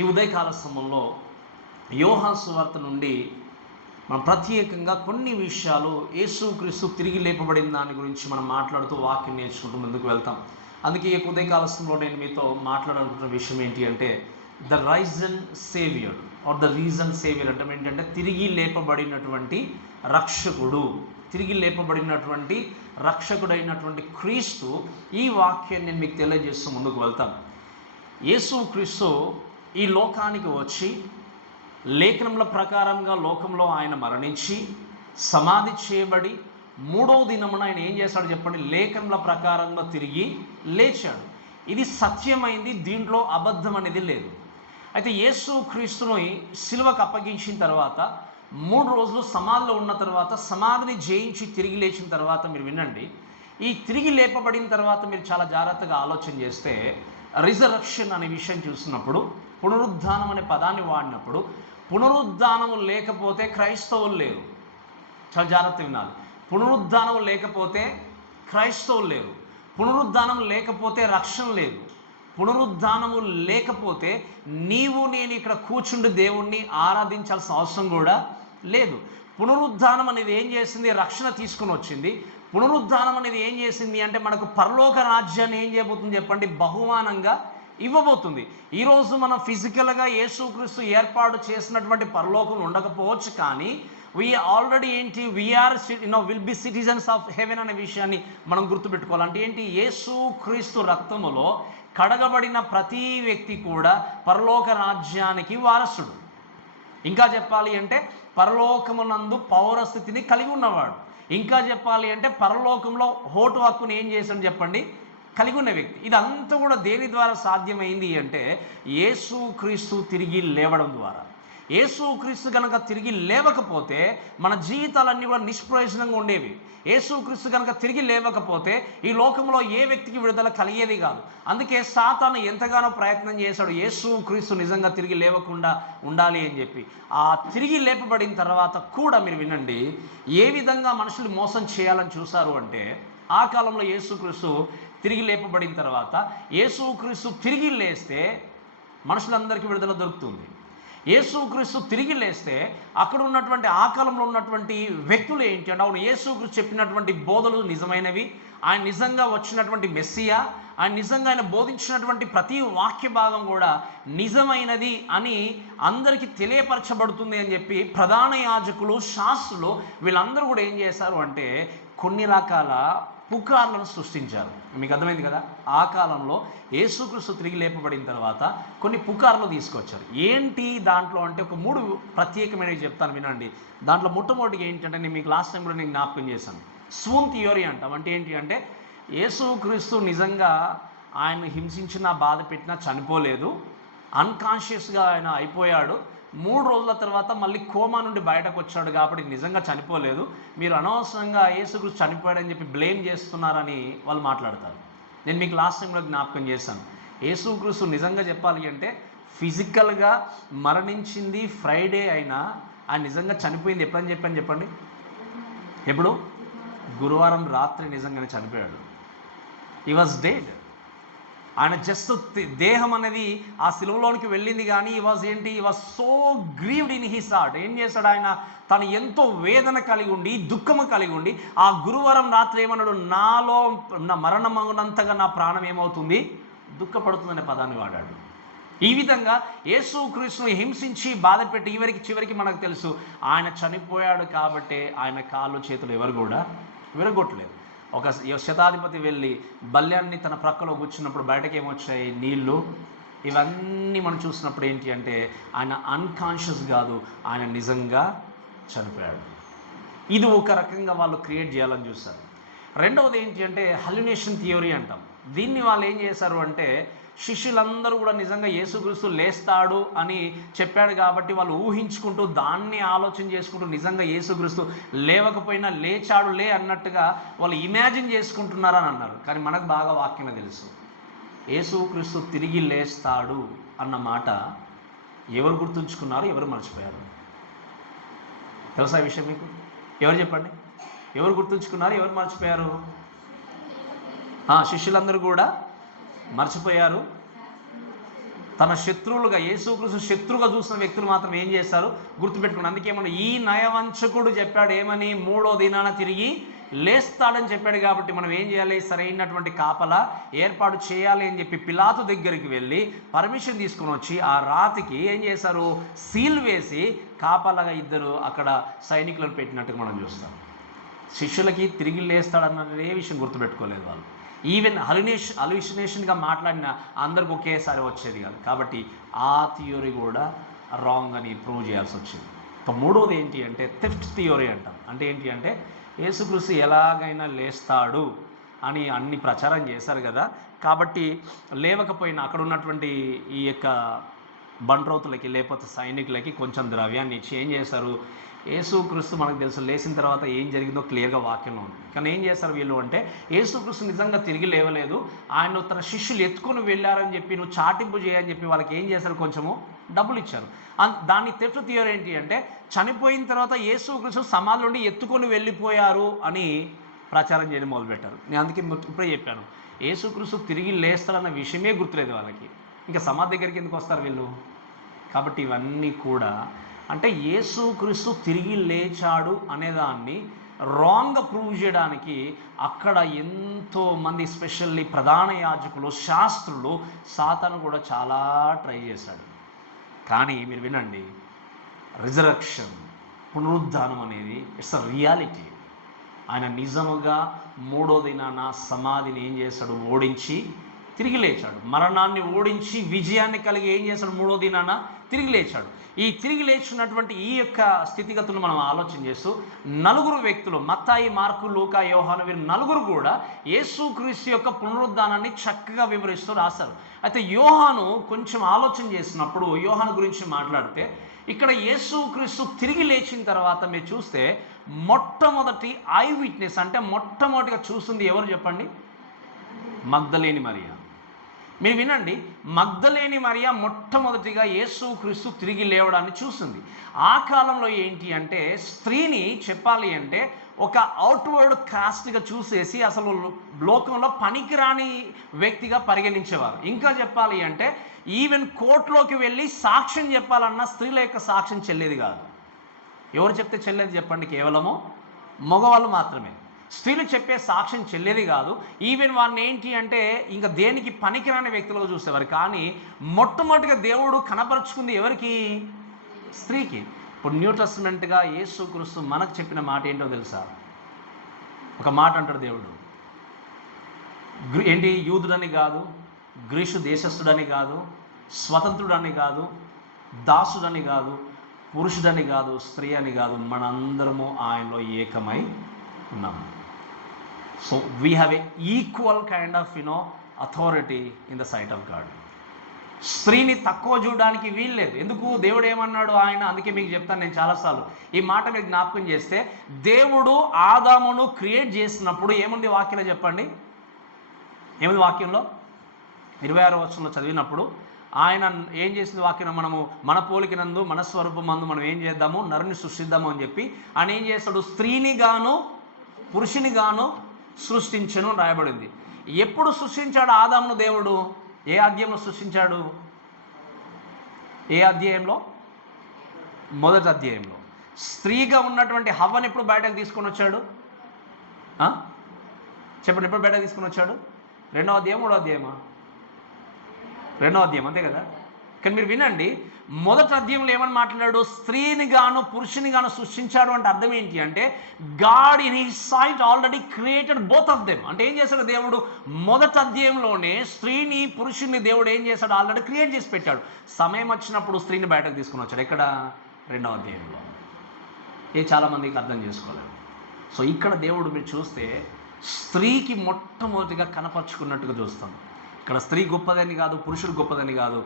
ఈ ఉదయకాల సమయంలో యోహాను సువార్త నుండి మనం ప్రత్యేకంగా కొన్ని విషయాలు యేసుక్రీస్తు తిరిగి లేపబడిన దాని గురించి మనం మాట్లాడుతూ వాక్యం నేర్చుకుంటూ ముందుకు వెళ్తాం. అందుకే ఈ ఉదయకాల సమయంలో నేను మీతో మాట్లాడాలనుకుంటున్న విషయం ఏంటి అంటే the risen saviour or the reason saviour అంటే ఏంటంటే తిరిగి లేపబడినటువంటి రక్షకుడు, తిరిగి లేపబడినటువంటి రక్షకుడైనటువంటి క్రీస్తు. ఈ వాక్యాన్ని నేను మీకు తెలియజేస్తూ ముందుకు వెళ్తాను. యేసుక్రీస్తు ఈ లోకానికి వచ్చి లేఖనముల ప్రకారంగా లోకంలో ఆయన మరణించి సమాధి చేయబడి మూడవ దినమున ఆయన ఏం చేశాడు చెప్పండి? లేఖనముల ప్రకారంగా తిరిగి లేచాడు. ఇది సత్యమైంది, దీంట్లో అబద్ధం అనేది లేదు. అయితే యేసుక్రీస్తుని సిలువకు అప్పగించిన తర్వాత 3 రోజులు సమాధిలో ఉన్న తర్వాత సమాధిని జయించి తిరిగి లేచిన తర్వాత మీరు వినండి, ఈ తిరిగి లేపబడిన తర్వాత మీరు చాలా జాగ్రత్తగా ఆలోచన చేస్తే రిజరక్షన్ అనే విషయం చూసినప్పుడు, పునరుద్ధానం అనే పదాన్ని వాడినప్పుడు పునరుద్ధానము లేకపోతే క్రైస్తవులు లేరు. చాలా జాగ్రత్త వినాలి. పునరుద్ధానం లేకపోతే క్రైస్తవులు లేరు. పునరుద్ధానం లేకపోతే రక్షణ లేదు. పునరుద్ధానము లేకపోతే నీవు నేను ఇక్కడ కూర్చుండి దేవుణ్ణి ఆరాధించాల్సిన అవసరం కూడా లేదు. పునరుద్ధానం అనేది ఏం చేసింది? రక్షణ తీసుకుని వచ్చింది. పునరుద్ధానం అనేది ఏం చేసింది అంటే మనకు పరలోక రాజ్యాన్ని ఏం చేయబోతుంది చెప్పండి? బహుమానంగా ఇవ్వబోతుంది. ఈరోజు మనం ఫిజికల్గా యేసుక్రీస్తు ఏర్పాటు చేసినటువంటి పరలోకం ఉండకపోవచ్చు, కానీ will be citizens of haven అనే విషయాన్ని మనం గుర్తుపెట్టుకోవాలి. అంటే ఏంటి? యేసుక్రీస్తు రక్తములో కడగబడిన ప్రతి వ్యక్తి కూడా పరలోక రాజ్యానికి వారసుడు. ఇంకా చెప్పాలి అంటే పరలోకమునందు పౌరస్థితిని కలిగి ఉన్నవాడు. ఇంకా చెప్పాలి అంటే పరలోకంలో ఓటు హక్కును ఏం చేశాడు చెప్పండి? కలిగి ఉన్న వ్యక్తి. ఇదంతా కూడా దేని ద్వారా సాధ్యమైంది అంటే యేసుక్రీస్తు తిరిగి లేవడం ద్వారా. యేసుక్రీస్తు కనుక తిరిగి లేవకపోతే మన జీవితాలన్నీ కూడా నిష్ప్రయోజనంగా ఉండేవి. యేసుక్రీస్తు కనుక తిరిగి లేవకపోతే ఈ లోకంలో ఏ వ్యక్తికి విడుదల కలిగేది కాదు. అందుకే సాతాను ఎంతగానో ప్రయత్నం చేశాడు యేసుక్రీస్తు నిజంగా తిరిగి లేవకుండా ఉండాలి అని చెప్పి. ఆ తిరిగి లేపబడిన తర్వాత కూడా మీరు వినండి, ఏ విధంగా మనుషులు మోసం చేయాలని చూశారు అంటే, ఆ కాలంలో యేసుక్రీస్తు తిరిగి లేపబడిన తర్వాత యేసుక్రీస్తు తిరిగి లేస్తే మనుషులందరికీ విడుదల దొరుకుతుంది. యేసుక్రీస్తు తిరిగి లేస్తే అక్కడ ఉన్నటువంటి ఆ కాలంలో ఉన్నటువంటి వ్యక్తులు ఏంటి అంటే, అవును యేసుక్రీస్తు చెప్పినటువంటి బోధలు నిజమైనవి, ఆయన నిజంగా వచ్చినటువంటి మెస్సియా, ఆయన నిజంగా ఆయన బోధించినటువంటి ప్రతి వాక్య భాగం కూడా నిజమైనది అని అందరికీ తెలియపరచబడుతుంది అని చెప్పి ప్రధాన యాజకులు, శాస్త్రులు వీళ్ళందరూ కూడా ఏం చేశారు అంటే కొన్ని రకాల పుకార్లను సృష్టించారు. మీకు అర్థమైంది కదా? ఆ కాలంలో యేసుక్రీస్తు తిరిగి లేపబడిన తర్వాత కొన్ని పుకార్లు తీసుకొచ్చారు. ఏంటి దాంట్లో అంటే ఒక 3 ప్రత్యేకమైనవి చెప్తాను వినండి. దాంట్లో మొట్టమొదటిగా ఏంటంటే, నేను మీకు లాస్ట్ టైం కూడా నేను జ్ఞాపకం చేశాను, స్వూన్ థియోరీ అంటాం. అంటే ఏంటి అంటే యేసుక్రీస్తు నిజంగా ఆయన హింసించినా బాధ పెట్టినా చనిపోలేదు, అన్కాన్షియస్గా ఆయన అయిపోయాడు. 3 రోజుల తర్వాత మళ్ళీ కోమా నుండి బయటకు వచ్చాడు కాబట్టి నిజంగా చనిపోలేదు, మీరు అనవసరంగా యేసుక్రీస్తు చనిపోయాడని చెప్పి బ్లేమ్ చేస్తున్నారని వాళ్ళు మాట్లాడతారు. నేను మీకు లాస్ట్ టైం కూడా జ్ఞాపకం చేశాను, యేసుక్రీస్తు నిజంగా చెప్పాలి అంటే ఫిజికల్గా మరణించింది ఫ్రైడే అయినా ఆయన నిజంగా చనిపోయింది ఎప్పుడని చెప్పండి? ఎప్పుడు? గురువారం రాత్రి నిజంగానే చనిపోయాడు. హి వాజ్ డెడ్. ఆయన జస్ట్ దేహం అనేది ఆ సిలువలోనికి వెళ్ళింది, కానీ ఈ was so grieved in his heart. ఏం చేశాడు ఆయన? తను ఎంతో వేదన కలిగి ఉండి, దుఃఖము కలిగి ఉండి, ఆ గురువారం రాత్రి ఏమన్నాడు? నాలో నా మరణమగునంతగా నా ప్రాణం ఏమవుతుంది? దుఃఖపడుతుందనే పదాన్ని వాడాడు. ఈ విధంగా యేసుక్రీస్తును హింసించి బాధ పెట్టి చివరికి మనకు తెలుసు ఆయన చనిపోయాడు కాబట్టి ఆయన కాళ్ళు చేతులు ఎవరు కూడా విరగొట్టలేదు. ఒక శతాధిపతి వెళ్ళి బల్యాన్ని తన ప్రక్కలో కూర్చున్నప్పుడు బయటకు ఏమొచ్చాయి? నీళ్ళు. ఇవన్నీ మనం చూసినప్పుడు ఏంటి అంటే ఆయన అన్కాన్షియస్ కాదు, ఆయన నిజంగా చనిపోయాడు. ఇది ఒక రకంగా వాళ్ళు క్రియేట్ చేయాలని చూస్తారు. రెండవది ఏంటి అంటే హల్యూనేషన్ థియోరీ అంటాం. దీన్ని వాళ్ళు ఏం చేశారు అంటే శిష్యులందరూ కూడా నిజంగా యేసుక్రీస్తు లేస్తాడు అని చెప్పాడు కాబట్టి వాళ్ళు ఊహించుకుంటూ దాన్ని ఆలోచన చేసుకుంటూ నిజంగా యేసుక్రీస్తు లేవకపోయినా లేచాడు లే అన్నట్టుగా వాళ్ళు ఇమాజిన్ చేసుకుంటున్నారని అన్నారు. కానీ మనకు బాగా వాక్యం తెలుసు, యేసుక్రీస్తు తిరిగి లేస్తాడు అన్న మాట ఎవరు గుర్తుంచుకున్నారు, ఎవరు మర్చిపోయారు? తెలుసా ఈ విషయం మీకు? ఎవరు చెప్పండి? ఎవరు గుర్తుంచుకున్నారు, ఎవరు మర్చిపోయారు? శిష్యులందరూ కూడా మర్చిపోయారు. తన శత్రువులుగా, యేసుక్రీస్తు శత్రువుగా చూసిన వ్యక్తులు మాత్రం ఏం చేస్తారు గుర్తుపెట్టుకుని. అందుకేమన్నా ఈ నయవంచకుడు చెప్పాడు ఏమని, 3వ దినాన తిరిగి లేస్తాడని చెప్పాడు. కాబట్టి మనం ఏం చేయాలి, సరైనటువంటి కాపలా ఏర్పాటు చేయాలి అని చెప్పి పిలాతు దగ్గరికి వెళ్ళి పర్మిషన్ తీసుకుని వచ్చి ఆ రాతికి ఏం చేశారు, సీల్ వేసి కాపలాగా 2 అక్కడ సైనికులను పెట్టినట్టుగా మనం చూస్తాం. శిష్యులకి తిరిగి లేస్తాడన్న ఏ విషయం గుర్తుపెట్టుకోలేదు వాళ్ళు. ఈవెన్ హల్యూసినేషన్గా మాట్లాడిన అందరికి ఒకేసారి వచ్చేది కాదు. కాబట్టి ఆ థియోరీ కూడా రాంగ్ అని ప్రూవ్ చేయాల్సి వచ్చింది. ఇక 3వది ఏంటి అంటే థెఫ్ట్ థియోరీ అంటాం. అంటే ఏంటి అంటే యేసుక్రీస్తు ఎలాగైనా లేస్తాడు అని అన్ని ప్రచారం చేశారు కదా, కాబట్టి లేవకపోయినా అక్కడ ఉన్నటువంటి ఈ యొక్క బంట్రౌతులకి లేకపోతే సైనికులకి కొంచెం ద్రవ్యాన్ని ఇచ్చి ఏం చేశారు, యేసుక్రీస్తు మనకు తెలుసు లేచిన తర్వాత ఏం జరిగిందో క్లియర్గా వాక్యంలో ఉంది. కానీ ఏం చేస్తారు వీళ్ళు అంటే, యేసుక్రీస్తు నిజంగా తిరిగి లేవలేదు, ఆయన తన శిష్యులు ఎత్తుకొని వెళ్ళారని చెప్పి నువ్వు చాటింపు చేయని చెప్పి వాళ్ళకి ఏం చేశారు, కొంచెము డబ్బులు ఇచ్చారు. దాన్ని థెఫ్ట్ థియరీ ఏంటి అంటే, చనిపోయిన తర్వాత యేసుక్రీస్తు సమాధి నుండి ఎత్తుకొని వెళ్ళిపోయారు అని ప్రచారం చేయడం మొదలుపెట్టారు. నేను అందుకే ఇప్పుడే చెప్పాను, యేసుక్రీస్తు తిరిగి లేస్తాడన్న విషయమే గుర్తులేదు వాళ్ళకి, ఇంకా సమాధి దగ్గరికి ఎందుకు వస్తారు వీళ్ళు. కాబట్టి ఇవన్నీ కూడా అంటే యేసుక్రీస్తు తిరిగి లేచాడు అనేదాన్ని రాంగ్గా ప్రూవ్ చేయడానికి అక్కడ ఎంతోమంది స్పెషల్లీ ప్రధాన యాజకులు, శాస్త్రులు, సాతాను కూడా చాలా ట్రై చేశాడు. కానీ మీరు వినండి, రిజరక్షన్, పునరుద్ధానం అనేది ఇట్స్ అ రియాలిటీ. ఆయన నిజముగా 3వ దినాన సమాధిని ఏం చేశాడు, ఓడించి తిరిగి లేచాడు. మరణాన్ని ఓడించి విజయాన్ని కలిగి ఏం చేశాడు, 3వ దినాన తిరిగి లేచాడు. ఈ తిరిగి లేచినటువంటి ఈ యొక్క స్థితిగతులను మనం ఆలోచన చేస్తూ 4 వ్యక్తులు, మత్తాయి, మార్కు, లూకా, యోహాను, వీరు 4 కూడా యేసుక్రీస్తు యొక్క పునరుద్ధానాన్ని చక్కగా వివరిస్తూ రాశారు. అయితే యోహాను కొంచెం ఆలోచన చేసినప్పుడు, యోహాను గురించి మాట్లాడితే ఇక్కడ యేసుక్రీస్తు తిరిగి లేచిన తర్వాత మీరు చూస్తే మొట్టమొదటి ఐ విట్నెస్ అంటే మొట్టమొదటిగా చూస్తుంది ఎవరు చెప్పండి, మగ్దలేని మరియా. మీరు వినండి, మగ్దలేని మరియా మొట్టమొదటిగా యేసుక్రీస్తు తిరిగి లేవడాన్ని చూసింది. ఆ కాలంలో ఏంటి అంటే స్త్రీని చెప్పాలి అంటే ఒక అవుట్వర్డ్ కాస్ట్గా చూసేసి అసలు లోకంలో పనికిరాని వ్యక్తిగా పరిగణించేవారు. ఇంకా చెప్పాలి అంటే ఈవెన్ కోర్టులోకి వెళ్ళి సాక్ష్యం చెప్పాలన్నా స్త్రీల యొక్క సాక్ష్యం చెల్లేది కాదు. ఎవరు చెప్తే చెల్లేది చెప్పండి, కేవలము మగవాళ్ళు మాత్రమే. స్త్రీలు చెప్పే సాక్ష్యం చెల్లేది కాదు. ఈవెన్ వారిని ఏంటి అంటే ఇంకా దేనికి పనికిరాని వ్యక్తులుగా చూసేవారు. కానీ మొట్టమొదటిగా దేవుడు కనపరుచుకుంది ఎవరికి, స్త్రీకి. ఇప్పుడు న్యూ టెస్టమెంట్గా యేసుక్రీస్తు మనకు చెప్పిన మాట ఏంటో తెలుసా, ఒక మాట అంటాడు దేవుడు, ఏంటి, యూదుడని కాదు, గ్రీసు దేశస్థుడని కాదు, స్వతంత్రుడని కాదు, దాసుడని కాదు, పురుషుడని కాదు, స్త్రీ అని కాదు, మనందరము ఆయనలో ఏకమై ఉన్నాము. So we have a equal kind of authority in the sight of God. స్త్రీని తక్కువ చూడడానికి వీల్లేదు. ఎందుకు, దేవుడు ఏమన్నాడు ఆయన, అందుకే మీకు చెప్తాను నేను చాలాసార్లు ఈ మాట మీరు జ్ఞాపకం చేస్తే, దేవుడు ఆదామును క్రియేట్ చేసినప్పుడు ఏముంది వాక్యంలో చెప్పండి, ఏముంది వాక్యంలో 26వ వచనంలో చదివినప్పుడు ఆయన ఏం చేసింది వాక్యం, మనము మన పోలికనందు మన స్వరూపమందు మనం ఏం చేద్దాము, నరుని సృష్టిద్దాము అని చెప్పి ఆయన ఏం చేస్తాడు, స్త్రీని గాను పురుషుని గాను సృష్టించను రాయబడింది. ఎప్పుడు సృష్టించాడు ఆదామును దేవుడు, ఏ అధ్యాయంలో సృష్టించాడు, ఏ అధ్యాయంలో, మొదటి అధ్యాయంలో. స్త్రీగా ఉన్నటువంటి హవ్వని ఎప్పుడు బయటకు తీసుకొని వచ్చాడు, చెప్పండి, ఎప్పుడు బయటకు తీసుకొని వచ్చాడు, 2వ అధ్యాయం 3వ అధ్యాయమా, 2వ అధ్యాయం అంతే కదా. కానీ మీరు వినండి, మొదటి అధ్యాయంలో ఏమని మాట్లాడాడు, స్త్రీని గాను పురుషుని గాను సృష్టించాడు అంటే అర్థం ఏంటి అంటే God in his sight already created both of them. అంటే ఏం చేశాడు దేవుడు, మొదటి అధ్యాయంలోనే స్త్రీని పురుషుని దేవుడు ఏం చేశాడు, ఆల్రెడీ క్రియేట్ చేసి పెట్టాడు. సమయం వచ్చినప్పుడు స్త్రీని బయటకు తీసుకుని వచ్చాడు. ఎక్కడ, 2వ అధ్యాయంలో. ఇది చాలామందికి అర్థం చేసుకోలేదు. సో ఇక్కడ దేవుడు మీరు చూస్తే స్త్రీకి మొట్టమొదటిగా కనపరుచుకున్నట్టుగా చూస్తాం. ఇక్కడ స్త్రీ గొప్పదని కాదు, పురుషుడు గొప్పదని కాదు,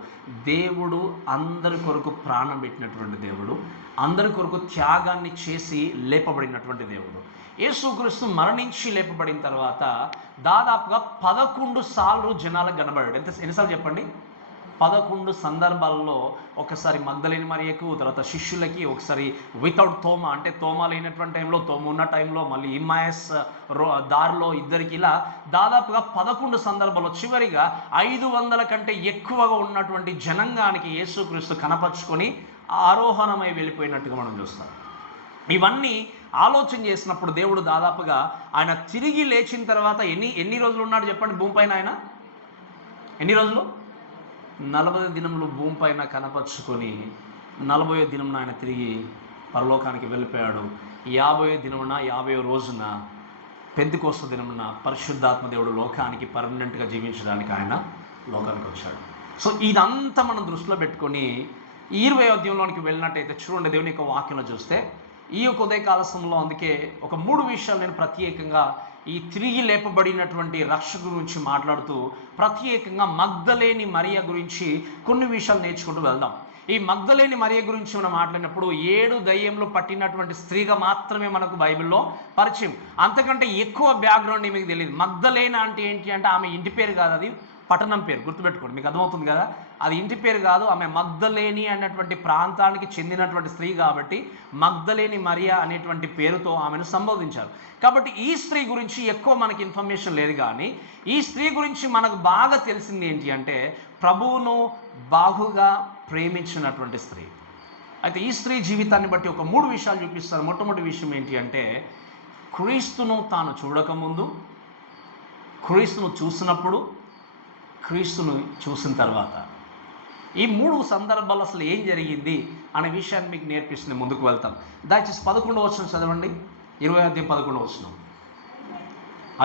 దేవుడు అందరి కొరకు ప్రాణం పెట్టినటువంటి దేవుడు, అందరి కొరకు త్యాగాన్ని చేసి లేపబడినటువంటి దేవుడు. యేసుక్రీస్తు మరణించి లేపబడిన తర్వాత దాదాపుగా 11 సార్లు జనాలకు కనబడాడు. ఎన్నిసార్లు చెప్పండి, 11 సందర్భాల్లో ఒకసారి మగ్దలేని మరియకు, తర్వాత శిష్యులకి, ఒకసారి వితౌట్ తోమ అంటే తోమ లేనటువంటి టైంలో, తోమ ఉన్న టైంలో, మళ్ళీ ఇమ్మాయస్ దారిలో ఇద్దరికి, ఇలా దాదాపుగా 11 సందర్భాల్లో చివరిగా 500 కంటే ఎక్కువగా ఉన్నటువంటి జనాంగానికి యేసుక్రీస్తు కనపరుచుకొని ఆరోహణమై వెళ్ళిపోయినట్టుగా మనం చూస్తాం. ఇవన్నీ ఆలోచన చేసినప్పుడు దేవుడు దాదాపుగా ఆయన తిరిగి లేచిన తర్వాత ఎన్ని రోజులు ఉన్నాడు చెప్పండి భూమిపైన? ఆయన ఎన్ని రోజులు? 40 దినములు భూమిపైన కనపరుచుకొని 40వ దినమున ఆయన తిరిగి పరలోకానికి వెళ్ళిపోయాడు. 50వ దినమున 50వ రోజున పెంతెకోస్తు దినమున పరిశుద్ధాత్మ దేవుడు లోకానికి పర్మనెంట్గా జీవించడానికి ఆయన లోకానికి వచ్చాడు. సో ఇదంతా మనం దృష్టిలో పెట్టుకొని 20వ అధ్యాయంలోనికి వెళ్ళినట్టయితే చూడండి, దేవుని యొక్క వాక్యంలో చూస్తే ఈ యొక్క ఉదయకాల సమయంలో అందుకే ఒక 3 విషయాలు నేను ప్రత్యేకంగా ఈ తిరిగి లేపబడినటువంటి రక్షణ గురించి మాట్లాడుతూ ప్రత్యేకంగా మగ్దలేని మరియ గురించి కొన్ని విషయాలు నేర్చుకుంటూ వెళ్దాం. ఈ మగ్దలేని మరియ గురించి మనం మాట్లాడినప్పుడు 7 దయ్యంలో పట్టినటువంటి స్త్రీగా మాత్రమే మనకు బైబిల్లో పరిచయం. అంతకంటే ఎక్కువ బ్యాక్గ్రౌండ్ మీకు తెలియదు. మగ్దలేన అంటే ఏంటి అంటే ఆమె ఇంటి పేరు కాదు, అది పట్టణం పేరు. గుర్తుపెట్టుకోండి, మీకు అర్థమవుతుంది కదా, అది ఇంటి పేరు కాదు. ఆమె మగ్దలేని అన్నటువంటి ప్రాంతానికి చెందినటువంటి స్త్రీ కాబట్టి మగ్దలేని మరియా అనేటువంటి పేరుతో ఆమెను సంబోధించారు. కాబట్టి ఈ స్త్రీ గురించి ఎక్కువ మనకి ఇన్ఫర్మేషన్ లేదు, కానీ ఈ స్త్రీ గురించి మనకు బాగా తెలిసింది ఏంటి అంటే ప్రభువును బాగుగా ప్రేమించినటువంటి స్త్రీ. అయితే ఈ స్త్రీ జీవితాన్ని బట్టి ఒక 3 విషయాలు చూపిస్తారు. మొట్టమొదటి విషయం ఏంటి అంటే క్రీస్తును తాను చూడకముందు, క్రీస్తును చూసినప్పుడు, క్రీస్తును చూసిన తర్వాత. ఈ 3 సందర్భాలు అసలు ఏం జరిగింది అనే విషయాన్ని మీకు నేర్పిస్తుంది. ముందుకు వెళ్తాం. దయచేసి 11వ వచనం చదవండి. 20వ అధ్యాయం 11వ వచనం.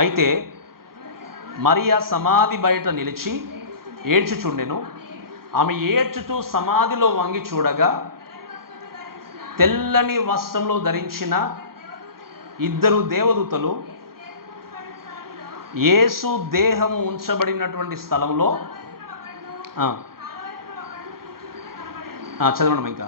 అయితే మరియా సమాధి బయట నిలిచి ఏడ్చుచుండెను. ఆమె ఏడ్చుతూ సమాధిలో వంగి చూడగా తెల్లని వస్త్రంలో ధరించిన 2 దేవదూతలు యేసు దేహము ఉంచబడినటువంటి స్థలంలో చదవండి ఇంకా.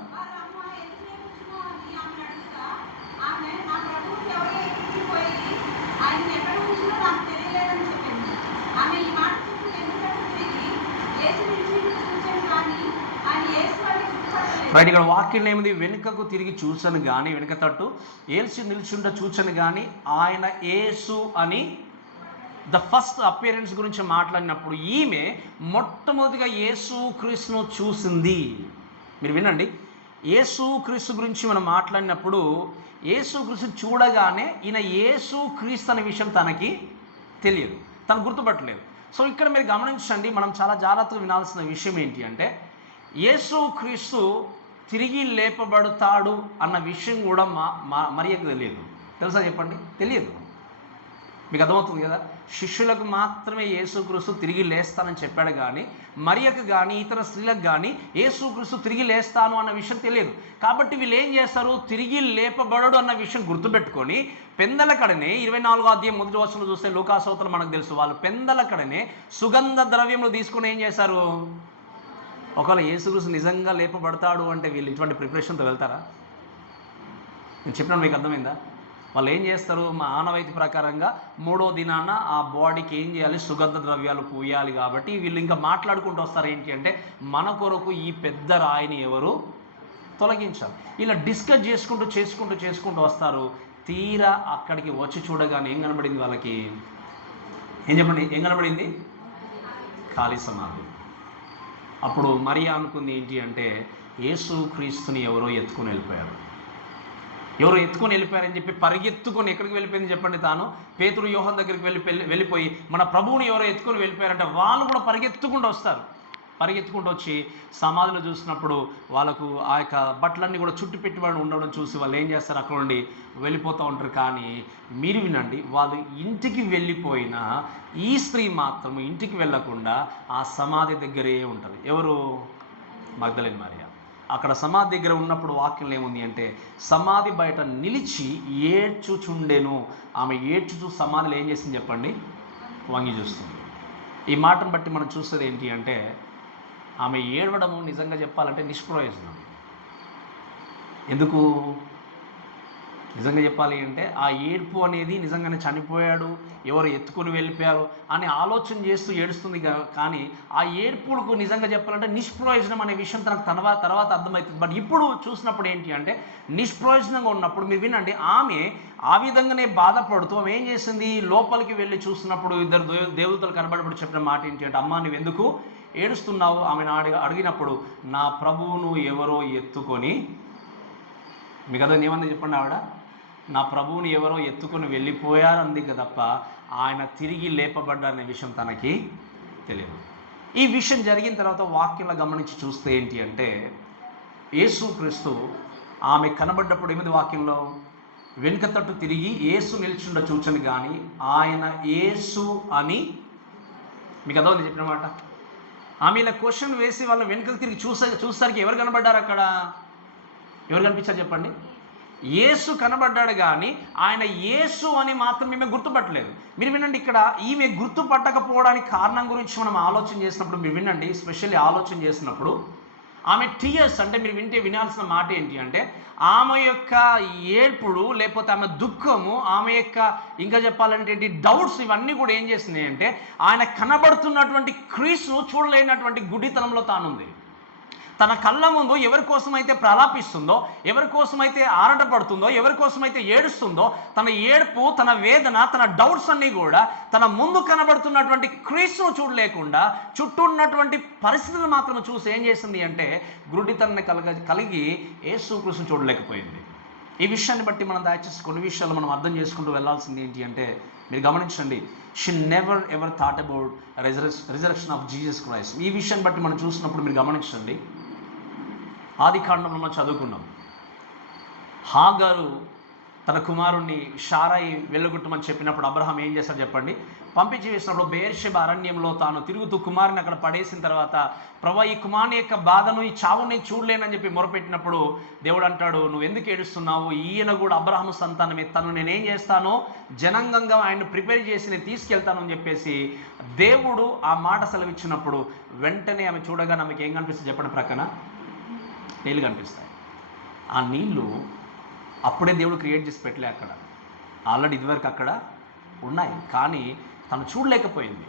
రైట్, ఇక్కడ వాక్యం ఏమిది? వెనుకకు తిరిగి చూచను కానీ, వెనుక తట్టు ఏల్చి నిల్చుండ చూచను కానీ ఆయన యేసు అని ద ఫస్ట్ అపియరెన్స్ గురించి మాట్లాడినప్పుడు ఈమె మొట్టమొదటిగా యేసు క్రీస్తును చూసింది. మీరు వినండి, యేసు క్రీస్తు గురించి మనం మాట్లాడినప్పుడు యేసు క్రీస్తు చూడగానే ఈయన యేసు క్రీస్తు అనే విషయం తనకి తెలియదు, తను గుర్తుపట్టలేదు. సో ఇక్కడ మీరు గమనించండి, మనం చాలా జాగ్రత్తగా వినాల్సిన విషయం ఏంటి అంటే యేసు క్రీస్తు తిరిగి లేపబడతాడు అన్న విషయం కూడా మరియకు తెలియదు. తెలుసా చెప్పండి? తెలియదు. మీకు అర్థమవుతుంది కదా. శిష్యులకు మాత్రమే యేసుక్రీస్తు తిరిగి లేస్తానని చెప్పాడు, కానీ మరియకు కానీ ఇతర స్త్రీలకు కానీ యేసుక్రీస్తు తిరిగి లేస్తాను అన్న విషయం తెలియదు. కాబట్టి వీళ్ళు ఏం చేస్తారు? తిరిగి లేపబడడు అన్న విషయం గుర్తుపెట్టుకొని పెందల కడనే 24వ అధ్యాయం 1వ వచనంలో చూస్తే లూకాసోతలు మనకు తెలుసు, వాళ్ళు పెందల కడనే సుగంధ ద్రవ్యములు తీసుకొని ఏం చేశారు? ఒకవేళ యేసుక్రీస్తు నిజంగా లేపబడతాడు అంటే వీళ్ళు ఇటువంటి ప్రిపరేషన్తో వెళ్తారా? నేను చెప్పినాను, మీకు అర్థమైందా? వాళ్ళు ఏం చేస్తారు? మా ఆనవాయితీ ప్రకారంగా 3వ దినాన ఆ బాడీకి ఏం చేయాలి? సుగంధ ద్రవ్యాలు పూయాలి. కాబట్టి వీళ్ళు ఇంకా మాట్లాడుకుంటూ వస్తారు ఏంటి అంటే మన కొరకు ఈ పెద్ద రాయిని ఎవరు తొలగించాలి. ఇలా డిస్కస్ చేసుకుంటూ వస్తారు. తీరా అక్కడికి వచ్చి చూడగానే ఏం కనబడింది వాళ్ళకి? ఏం చెప్పండి, ఏం కనబడింది? ఖాళీ సమాధి. అప్పుడు మరియా అనుకుంది ఏంటి అంటే యేసు క్రీస్తుని ఎవరో ఎత్తుకుని వెళ్ళిపోయారు. ఎవరో ఎత్తుకొని వెళ్ళిపోయారని చెప్పి పరిగెత్తుకొని ఎక్కడికి వెళ్ళిపోయింది చెప్పండి? తాను పేతురు యోహాను దగ్గరికి వెళ్ళిపోయి మన ప్రభువుని ఎవరో ఎత్తుకొని వెళ్ళిపోయారంటే వాళ్ళు కూడా పరిగెత్తుకుంటూ వస్తారు. పరిగెత్తుకుంటూ వచ్చి సమాధిలో చూసినప్పుడు వాళ్ళకు ఆ యొక్క బట్టలన్నీ కూడా చుట్టు పెట్టుబడి ఉండడం చూసి వాళ్ళు ఏం చేస్తారు? అక్కడ నుండి వెళ్ళిపోతూ ఉంటారు. కానీ మీరు వినండి, వాళ్ళు ఇంటికి వెళ్ళిపోయినా ఈ స్త్రీ మాత్రం ఇంటికి వెళ్ళకుండా ఆ సమాధి దగ్గరే ఉంటుంది. ఎవరు? మగ్దలేని మరియా. అక్కడ సమాధి దగ్గర ఉన్నప్పుడు వాక్యంలో ఏముంది అంటే సమాధి బయట నిలిచి ఏడ్చుచుండెను. ఆమె ఏడ్చుచూ సమాధిలో ఏం చేసింది చెప్పండి? వంగి చూస్తుంది. ఈ మాటను బట్టి మనం చూసేది ఏంటి అంటే ఆమె ఏడవడము నిజంగా చెప్పాలంటే నిష్ప్రయోజనం. ఎందుకు? నిజంగా చెప్పాలి అంటే ఆ ఏడుపు అనేది నిజంగానే చనిపోయాడు, ఎవరు ఎత్తుకుని వెళ్ళిపోయారు అని ఆలోచన చేస్తూ ఏడుస్తుంది. కానీ ఆ ఏడుపులకు నిజంగా చెప్పాలంటే నిష్ప్రయోజనం అనే విషయం తనకు తర్వాత అర్థమవుతుంది. బట్ ఇప్పుడు చూసినప్పుడు ఏంటి అంటే నిష్ప్రయోజనంగా ఉన్నప్పుడు మీరు వినండి, ఆమె ఆ విధంగానే బాధపడుతూ ఆమె ఏం చేసింది, లోపలికి వెళ్ళి చూసినప్పుడు ఇద్దరు దేవతలు కనబడబడి చెప్పిన మాట ఏంటి అంటే, అమ్మా నువ్వు ఎందుకు ఏడుస్తున్నావు? ఆమెను అడిగినప్పుడు నా ప్రభువును ఎవరో ఎత్తుకొని, మీకు అదే ఏమంది చెప్పండి ఆవిడ, నా ప్రభువుని ఎవరో ఎత్తుకొని వెళ్ళిపోయారంది తప్ప ఆయన తిరిగి లేపబడ్డారనే విషయం తనకి తెలియదు. ఈ విషయం జరిగిన తర్వాత వాక్యంలో గమనించి చూస్తే ఏంటి అంటే, యేసుక్రీస్తు ఆమె కనబడ్డప్పుడు ఏమిది వాక్యంలో, వెనుక తట్టు తిరిగి యేసు నిల్చుండ చూచని కానీ ఆయన యేసు అని, మీకు అదవుంది చెప్పిన మాట. ఆమె ఇలా క్వశ్చన్ వేసి వాళ్ళ వెనుకకు తిరిగి చూసేసరికి ఎవరు కనబడ్డారు అక్కడ? ఎవరు కనిపించారు చెప్పండి? యేసు కనబడ్డాడు, కానీ ఆయన యేసు అని మాత్రం ఈమె గుర్తుపట్టలేదు. మీరు వినండి, ఇక్కడ ఈమె గుర్తుపట్టకపోవడానికి కారణం గురించి మనం ఆలోచన చేసినప్పుడు మీరు వినండి, స్పెషల్లీ ఆలోచన చేసినప్పుడు ఆమె టీయర్స్ అంటే మీరు వినాల్సిన మాట ఏంటి అంటే, ఆమె యొక్క ఏడ్పుడు లేకపోతే ఆమె దుఃఖము, ఆమె యొక్క ఇంకా చెప్పాలంటే ఏంటి డౌట్స్, ఇవన్నీ కూడా ఏం చేస్తున్నాయి అంటే ఆయన కనబడుతున్నటువంటి క్రీస్తును చూడలేనటువంటి గుడితనంలో తానుంది. తన కళ్ళ ముందు ఎవరి కోసమైతే ప్రలాపిస్తుందో, ఎవరి కోసమైతే ఆరాటపడుతుందో, ఎవరి కోసమైతే ఏడుస్తుందో, తన ఏడుపు, తన వేదన, తన డౌట్స్ అన్నీ కూడా తన ముందు కనబడుతున్నటువంటి క్రీస్తును చూడలేకుండా చుట్టూ ఉన్నటువంటి పరిస్థితులు మాత్రం చూసి ఏం చేసింది అంటే గురుడితనాన్ని కలిగి యేసుక్రీస్తును చూడలేకపోయింది. ఈ విషయాన్ని బట్టి మనం దయచేసి కొన్ని విషయాలు మనం అర్థం చేసుకుంటూ వెళ్ళాల్సింది ఏంటి అంటే, మీరు గమనించండి, she never ever thought about resurrection of Jesus Christ. ఈ విషయాన్ని బట్టి మనం చూసినప్పుడు మీరు గమనించండి, ఆదికాండంలో మనం చదువుకున్నాం, హాగారు తన కుమారుణ్ణి షారాయి వెళ్ళగొట్టమని చెప్పినప్పుడు అబ్రహాం ఏం చేశాడు చెప్పండి, పంపించి వేసినప్పుడు బెయేర్షెబా అరణ్యంలో తాను తిరుగుతూ కుమారుని అక్కడ పడేసిన తర్వాత, ప్రభా ఈ కుమారుని యొక్క బాధను, ఈ చావుని చూడలేనని చెప్పి మొరపెట్టినప్పుడు దేవుడు అంటాడు, నువ్వు ఎందుకు ఏడుస్తున్నావు? ఈయన కూడా అబ్రహాము సంతానమే, తను నేనేం చేస్తానో జనాంగంగా ఆయన ప్రిపేర్ చేసి నేను తీసుకెళ్తాను అని చెప్పేసి దేవుడు ఆ మాట సెలవిచ్చినప్పుడు వెంటనే ఆమె చూడగానే ఆమెకి ఏం కనిపిస్తుంది చెప్పండి? ప్రక్కన నీళ్ళు కనిపిస్తాయి. ఆ నీళ్ళు అప్పుడే దేవుడు క్రియేట్ చేసి పెట్టలే, అక్కడ ఆల్రెడీ ఇదివరకు అక్కడ ఉన్నాయి, కానీ తను చూడలేకపోయింది.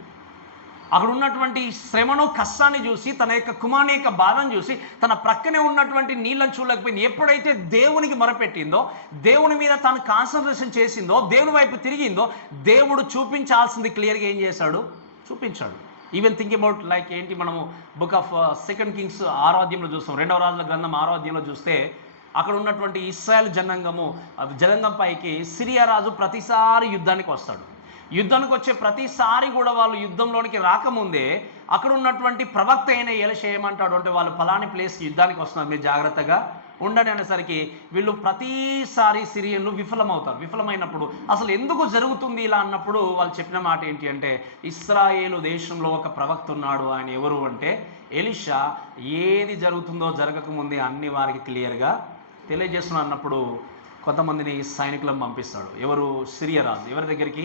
అక్కడ ఉన్నటువంటి శ్రమను, కష్టాన్ని చూసి, తన యొక్క కుమారుని యొక్క బాధను చూసి తన ప్రక్కనే ఉన్నటువంటి నీళ్ళని చూడలేకపోయింది. ఎప్పుడైతే దేవునికి మొరపెట్టిందో, దేవుని మీద తాను కాన్సన్ట్రేషన్ చేసిందో, దేవుని వైపు తిరిగిందో, దేవుడు చూపించాల్సింది క్లియర్గా ఏం చేశాడు? చూపించాడు. ఈవెన్ థింక్ అబౌట్ లైక్ ఏంటి, మనము బుక్ ఆఫ్ 2 Kings 6వ అధ్యాయంలో చూస్తాం, 2వ రాజుల గ్రంథం 6వ అధ్యాయంలో చూస్తే అక్కడ ఉన్నటువంటి ఇశ్రాయేల్ జనాంగం పైకి సిరియా రాజు ప్రతిసారి యుద్ధానికి వస్తాడు. యుద్ధానికి వచ్చే ప్రతిసారి కూడా వాళ్ళు యుద్ధంలోనికి రాకముందే అక్కడ ఉన్నటువంటి ప్రవక్త అయిన ఎలీషా ఏమంటాడు అంటే, వాళ్ళు ఫలాని ప్లేస్కి యుద్ధానికి వస్తున్నారు, మీరు జాగ్రత్తగా ఉండండి అనేసరికి వీళ్ళు ప్రతిసారి సిరియన్లు విఫలమైనప్పుడు అసలు ఎందుకు జరుగుతుంది ఇలా అన్నప్పుడు వాళ్ళు చెప్పిన మాట ఏంటి అంటే, ఇశ్రాయేలు దేశంలో ఒక ప్రవక్త ఉన్నాడు, ఆయన ఎవరు అంటే ఎలీషా. ఏది జరుగుతుందో జరగకముందే అన్ని వారికి క్లియర్గా తెలియజేస్తున్నారు అన్నప్పుడు కొంతమందిని సైనికులను పంపిస్తాడు. ఎవరు? సిరియా రాజు. ఎవరి దగ్గరికి?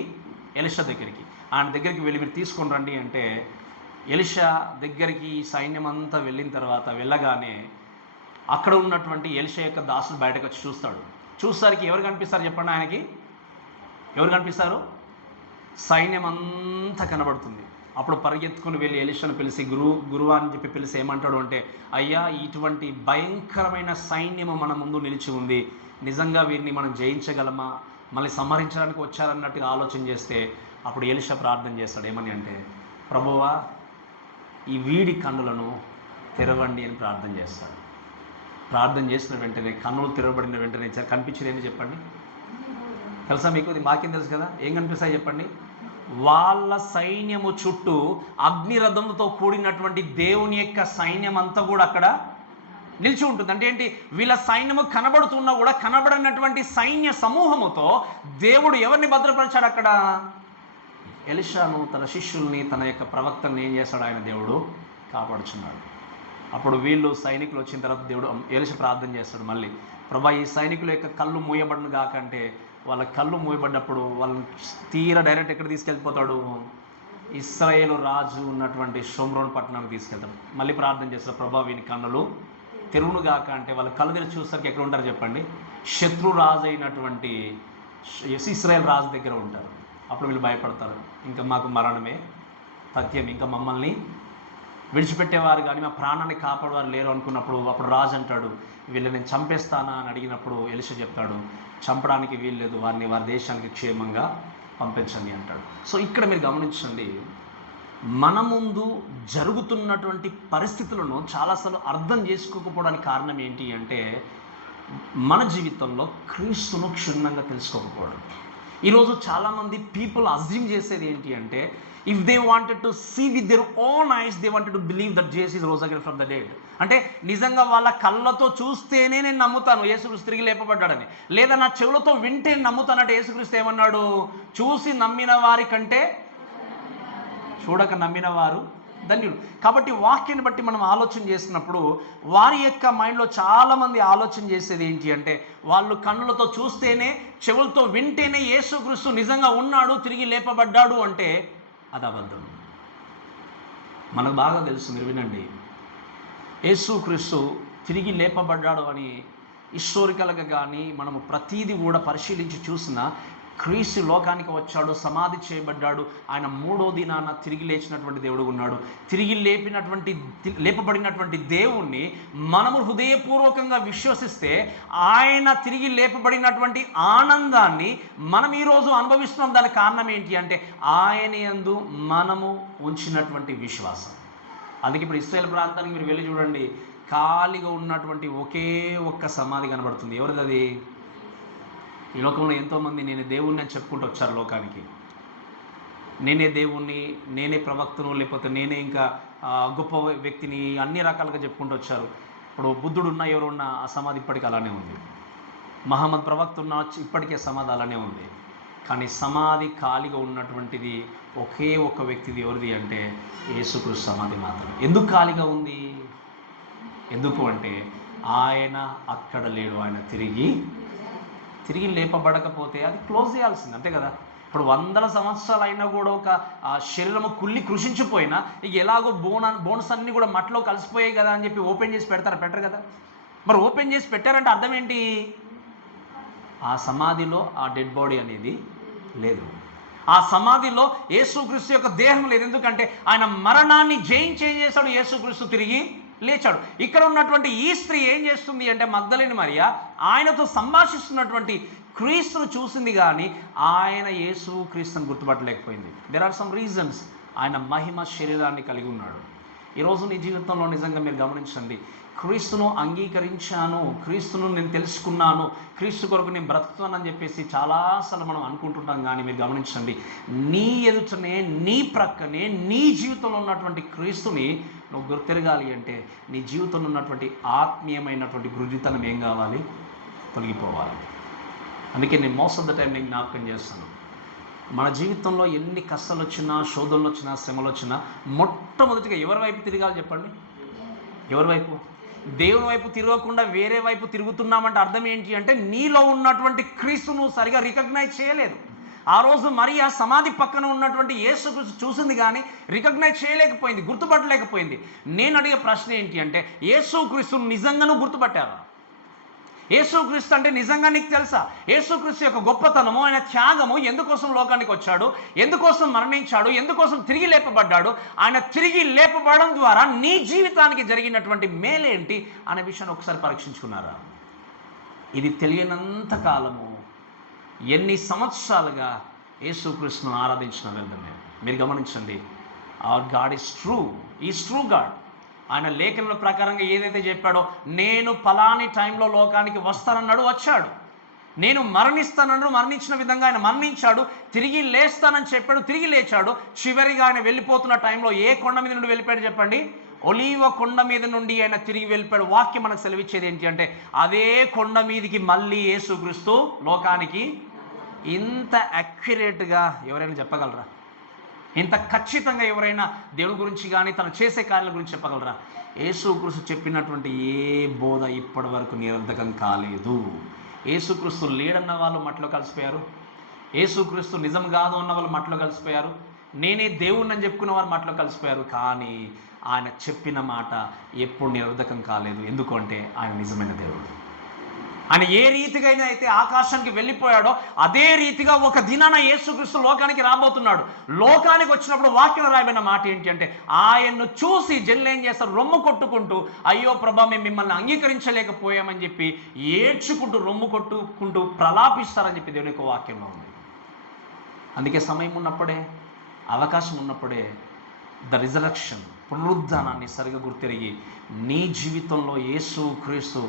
ఎలీషా దగ్గరికి. ఆయన దగ్గరికి వెళ్ళి మీరు తీసుకొని రండి అంటే, ఎలీషా దగ్గరికి సైన్యం అంతా వెళ్ళిన తర్వాత వెళ్ళగానే అక్కడ ఉన్నటువంటి ఎలీషా యొక్క దాసుడు బయటకు వచ్చి చూస్తాడు. చూసేసరికి ఎవరు కనిపిస్తారు చెప్పండి? ఆయనకి ఎవరు కనిపిస్తారు? సైన్యం అంతా కనబడుతుంది. అప్పుడు పరిగెత్తుకుని వెళ్ళి ఎలీషాను పిలిచి గురువు అని చెప్పి పిలిచి ఏమంటాడు అంటే, అయ్యా ఇటువంటి భయంకరమైన సైన్యము మన ముందు నిలిచి ఉంది, నిజంగా వీరిని మనం జయించగలమా, మళ్ళీ సంహరించడానికి వచ్చారన్నట్టుగా ఆలోచన చేస్తే అప్పుడు ఎలీషా ప్రార్థన చేస్తాడు. ఏమని అంటే, ప్రభువా ఈ వీడి కన్నులను తెరవండి అని ప్రార్థన చేస్తాడు. ప్రార్థన చేసిన వెంటనే కన్నులు తెరవబడిన వెంటనే కనిపించేది చెప్పండి? తెలుసా మీకు? ఇది మాకేం తెలుసు కదా. ఏం కనిపిస్తాయి చెప్పండి? వాళ్ళ సైన్యము చుట్టూ అగ్నిరథంతో కూడినటువంటి దేవుని యొక్క సైన్యం అంతా కూడా అక్కడ నిలిచి ఉంటుంది. అంటే ఏంటి? వీళ్ళ సైన్యము కనబడుతున్నా కూడా కనబడినటువంటి సైన్య సమూహముతో దేవుడు ఎవరిని భద్రపరిచాడు అక్కడ? ఎలీషాను, తన శిష్యుల్ని, తన యొక్క ప్రవక్తల్ని ఏం చేశాడు ఆయన? దేవుడు కాపాడుచున్నాడు. అప్పుడు వీళ్ళు సైనికులు వచ్చిన తర్వాత దేవుడు ఎలీషా ప్రార్థన చేస్తాడు మళ్ళీ, ప్రభా ఈ సైనికుల యొక్క కళ్ళు మూయబడిన కాకంటే వాళ్ళ కళ్ళు మూయబడ్డప్పుడు వాళ్ళని తీరా డైరెక్ట్ ఎక్కడ తీసుకెళ్ళిపోతాడు? ఇశ్రాయేలు రాజు ఉన్నటువంటి షోమ్రోన్ పట్టణానికి తీసుకెళ్తాడు. మళ్ళీ ప్రార్థన చేస్తాడు, ప్రభా వీని కన్నులు తెరువునుగాక అంటే వాళ్ళు కళ్ళు తెరిచి చూసరికి ఎక్కడ ఉంటారు చెప్పండి? శత్రు రాజు అయినటువంటి ఇశ్రాయేల్ రాజు దగ్గర ఉంటారు. అప్పుడు వీళ్ళు భయపడతారు, ఇంకా మాకు మరణమే సత్యం, ఇంకా మమ్మల్ని విడిచిపెట్టేవారు కానీ మా ప్రాణాన్ని కాపాడేవారు లేరు అనుకున్నప్పుడు అప్పుడు రాజు అంటాడు, వీళ్ళని నేను చంపేస్తానా అని అడిగినప్పుడు ఎలీషా చెప్తాడు, చంపడానికి వీలు లేదు, వారిని వారి దేశానికి క్షేమంగా పంపించండి అంటాడు. సో ఇక్కడ మీరు గమనించండి, మన ముందు జరుగుతున్నటువంటి పరిస్థితులను చాలాసార్లు అర్థం చేసుకోకపోవడానికి కారణం ఏంటి అంటే మన జీవితంలో క్రీస్తును క్షుణ్ణంగా తెలుసుకోకపోవడం. ఈరోజు చాలామంది పీపుల్ అజ్యూమ్ చేసేది ఏంటి అంటే if they wanted to see with their own eyes they wanted to believe that Jesus rose again from the dead. అంటే నిజంగా వాళ్ళ కళ్ళతో చూస్తేనే నేను నమ్ముతాను యేసుక్రీస్తు తిరిగి లేపబడ్డాడని, లేదా నా చెవులతో వింటే నమ్ముతానంటే యేసుక్రీస్తు ఏమన్నాడు? చూసి నమ్మిన వారి కంటే చూడక నమ్మిన వారు ధన్యుడు. కాబట్టి వాక్యాన్ని బట్టి మనం ఆలోచన చేసినప్పుడు వారి యొక్క మైండ్లో చాలామంది ఆలోచన చేసేది ఏంటి అంటే వాళ్ళు కన్నులతో చూస్తేనే చెవులతో వింటేనే యేసుక్రీస్తు నిజంగా ఉన్నాడు తిరిగి లేపబడ్డాడు అంటే అది అబద్ధం. మనకు బాగా తెలుసు, మీరు వినండి, యేసుక్రీస్తు తిరిగి లేపబడ్డాడు అని హిస్టోరికల్గా కానీ మనము ప్రతీది కూడా పరిశీలించి చూసినా క్రీస్తు లోకానికి వచ్చాడు, సమాధి చేయబడ్డాడు, ఆయన 3వ దినాన తిరిగి లేచినటువంటి దేవుడు ఉన్నాడు. తిరిగి లేపబడినటువంటి దేవుణ్ణి మనము హృదయపూర్వకంగా విశ్వసిస్తే ఆయన తిరిగి లేపబడినటువంటి ఆనందాన్ని మనం ఈరోజు అనుభవిస్తున్నాం. దానికి కారణం ఏంటి అంటే ఆయన యందు మనము ఉంచినటువంటి విశ్వాసం. అందుకే ఇప్పుడు ఇశ్రాయేల్ ప్రాంతానికి మీరు వెళ్ళి చూడండి, ఖాళీగా ఉన్నటువంటి ఒకే ఒక్క సమాధి కనబడుతుంది. ఎవరిది అది? ఈ లోకంలో ఎంతోమంది నేను దేవుణ్ణి అని చెప్పుకుంటూ వచ్చారు లోకానికి. నేనే దేవుణ్ణి, నేనే ప్రవక్తను, లేకపోతే నేనే ఇంకా గొప్ప వ్యక్తిని, అన్ని రకాలుగా చెప్పుకుంటూ వచ్చారు. ఇప్పుడు బుద్ధుడు ఉన్నా ఎవరు ఉన్నా ఆ సమాధి ఇప్పటికీ అలానే ఉంది. మహమ్మద్ ప్రవక్త ఉన్న ఇప్పటికే సమాధి అలానే ఉంది. కానీ సమాధి ఖాళీగా ఉన్నటువంటిది ఒకే ఒక వ్యక్తిది. ఎవరిది అంటే యేసుక్రీస్తు సమాధి మాత్రమే. ఎందుకు ఖాళీగా ఉంది? ఎందుకు అంటే ఆయన అక్కడ లేడు, ఆయన తిరిగి లేపబడకపోతే అది క్లోజ్ చేయాల్సింది, అంతే కదా. ఇప్పుడు 100 సంవత్సరాలు అయినా కూడా ఒక శరీరము కుళ్ళి కృషించిపోయినా ఇక ఎలాగో బోన్స్ అన్నీ కూడా మట్టిలో కలిసిపోయాయి కదా అని చెప్పి ఓపెన్ చేసి పెట్టరు కదా. మరి ఓపెన్ చేసి పెట్టారంటే అర్థం ఏంటి? ఆ సమాధిలో ఆ డెడ్ బాడీ అనేది లేదు, ఆ సమాధిలో యేసుక్రీస్తు యొక్క దేహం లేదు. ఎందుకంటే ఆయన మరణాన్ని జయించేసాడు, యేసుక్రీస్తు తిరిగి లేచాడు. ఇక్కడ ఉన్నటువంటి ఈ స్త్రీ ఏం చేస్తుంది అంటే మగ్దలేని మరియ ఆయనతో సంభాషిస్తున్నటువంటి క్రీస్తును చూసింది కానీ ఆయన యేసుక్రీస్తుని గుర్తుపట్టలేకపోయింది. There are some reasons. ఆయన మహిమ శరీరాన్ని కలిగి ఉన్నాడు. ఈరోజు నీ జీవితంలో నిజంగా మీరు గమనించండి, క్రీస్తును అంగీకరించాను, క్రీస్తును నేను తెలుసుకున్నాను, క్రీస్తు కొరకు నేను బ్రతుకుతానని చెప్పేసి చాలాసార్లు మనం అనుకుంటుంటాం. కానీ మీరు గమనించండి, నీ ఎదుటనే, నీ ప్రక్కనే, నీ జీవితంలో ఉన్నటువంటి క్రీస్తుని నువ్వు గుర్తెరగాలి అంటే నీ జీవితంలో ఉన్నటువంటి ఆత్మీయమైనటువంటి గురుడితనం ఏం కావాలి? తొలగిపోవాలి. అందుకే నేను మోస్ట్ ఆఫ్ ద టైం నేను జ్ఞాపకం చేస్తాను, మన జీవితంలో ఎన్ని కష్టాలు వచ్చినా, శోధనలు వచ్చినా, శ్రమలు వచ్చినా మొట్టమొదటిగా ఎవరి వైపు తిరగాలి చెప్పండి? ఎవరి వైపు? దేవుని వైపు తిరగకుండా వేరే వైపు తిరుగుతున్నామంటే అర్థం ఏంటి అంటే నీలో ఉన్నటువంటి క్రీస్తును సరిగా రికగ్నైజ్ చేయలేదు. ఆ రోజు మరియా సమాధి పక్కన ఉన్నటువంటి యేసుక్రీస్తు చూసింది కానీ రికగ్నైజ్ చేయలేకపోయింది, గుర్తుపట్టలేకపోయింది. నేను అడిగే ప్రశ్న ఏంటి అంటే యేసుక్రీస్తును నిజంగానూ గుర్తుపట్టారా? యేసుక్రీస్తు అంటే నిజంగా నీకు తెలుసా? యేసుక్రీస్తు యొక్క గొప్పతనము, ఆయన త్యాగము, ఎందుకోసం లోకానికి వచ్చాడు, ఎందుకోసం మరణించాడు, ఎందుకోసం తిరిగి లేపబడ్డాడు, ఆయన తిరిగి లేపబడడం ద్వారా నీ జీవితానికి జరిగినటువంటి మేలేంటి అనే విషయాన్ని ఒకసారి పరీక్షించుకున్నారా? ఇది తెలియనంత కాలము ఎన్ని సంవత్సరాలుగా యేసుక్రీస్తును ఆరాధించిన వ్యర్థమే. మీరు గమనించండి, hour God is true, is true God. ఆయన లేఖనాల ప్రకారంగా ఏదైతే చెప్పాడో, నేను ఫలాని టైంలో లోకానికి వస్తానన్నాడు, వచ్చాడు. నేను మరణిస్తానన్నాడు, మరణించిన విధంగా ఆయన మరణించాడు. తిరిగి లేస్తానని చెప్పాడు, తిరిగి లేచాడు. చివరిగా ఆయన వెళ్ళిపోతున్న టైంలో ఏ కొండ మీద నుండి వెళ్ళిపోయాడు చెప్పండి? ఒలీవ కొండ మీద నుండి ఆయన తిరిగి వెళ్ళిపోయాడు. వాక్యం మనకు సెలవిచ్చేది ఏంటి అంటే అదే కొండ మీదకి మళ్ళీ యేసుక్రీస్తు లోకానికి. ఇంత అక్యురేట్గా ఎవరైనా చెప్పగలరా? ఇంత ఖచ్చితంగా ఎవరైనా దేవుడి గురించి కానీ తను చేసే కార్యాల గురించి చెప్పగలరా? యేసుక్రీస్తు చెప్పినటువంటి ఏ బోధ ఇప్పటి వరకు నిరర్ధకం కాలేదు. యేసుక్రీస్తు లేడన్న వాళ్ళు మట్టిలో కలిసిపోయారు, యేసుక్రీస్తు నిజం కాదు అన్న వాళ్ళు మట్టిలో కలిసిపోయారు, నేనే దేవుణ్ణి అని చెప్పుకున్న వారు మట్టిలో కలిసిపోయారు. కానీ ఆయన చెప్పిన మాట ఎప్పుడు నిరర్ధకం కాలేదు. ఎందుకంటే ఆయన నిజమైన దేవుడు. ఆయన ఏ రీతిగా అయితే ఆకాశానికి వెళ్ళిపోయాడో అదే రీతిగా ఒక దినాన యేసుక్రీస్తు లోకానికి రాబోతున్నాడు. లోకానికి వచ్చినప్పుడు వాక్యం రాయబడిన మాట ఏంటి అంటే, ఆయన్ను చూసి జనులు ఏం చేస్తారు, రొమ్ము కొట్టుకుంటూ, అయ్యో ప్రభా మేము మిమ్మల్ని అంగీకరించలేకపోయామని చెప్పి ఏడ్చుకుంటూ రొమ్ము కొట్టుకుంటూ ప్రలాపిస్తారని చెప్పి దేవుని యొక్క వాక్యంలో ఉంది. అందుకే సమయం ఉన్నప్పుడే, అవకాశం ఉన్నప్పుడే ద రిజరక్షన్, పునరుద్ధానాన్ని సరిగా గుర్తిరిగి నీ జీవితంలో యేసు క్రీస్తు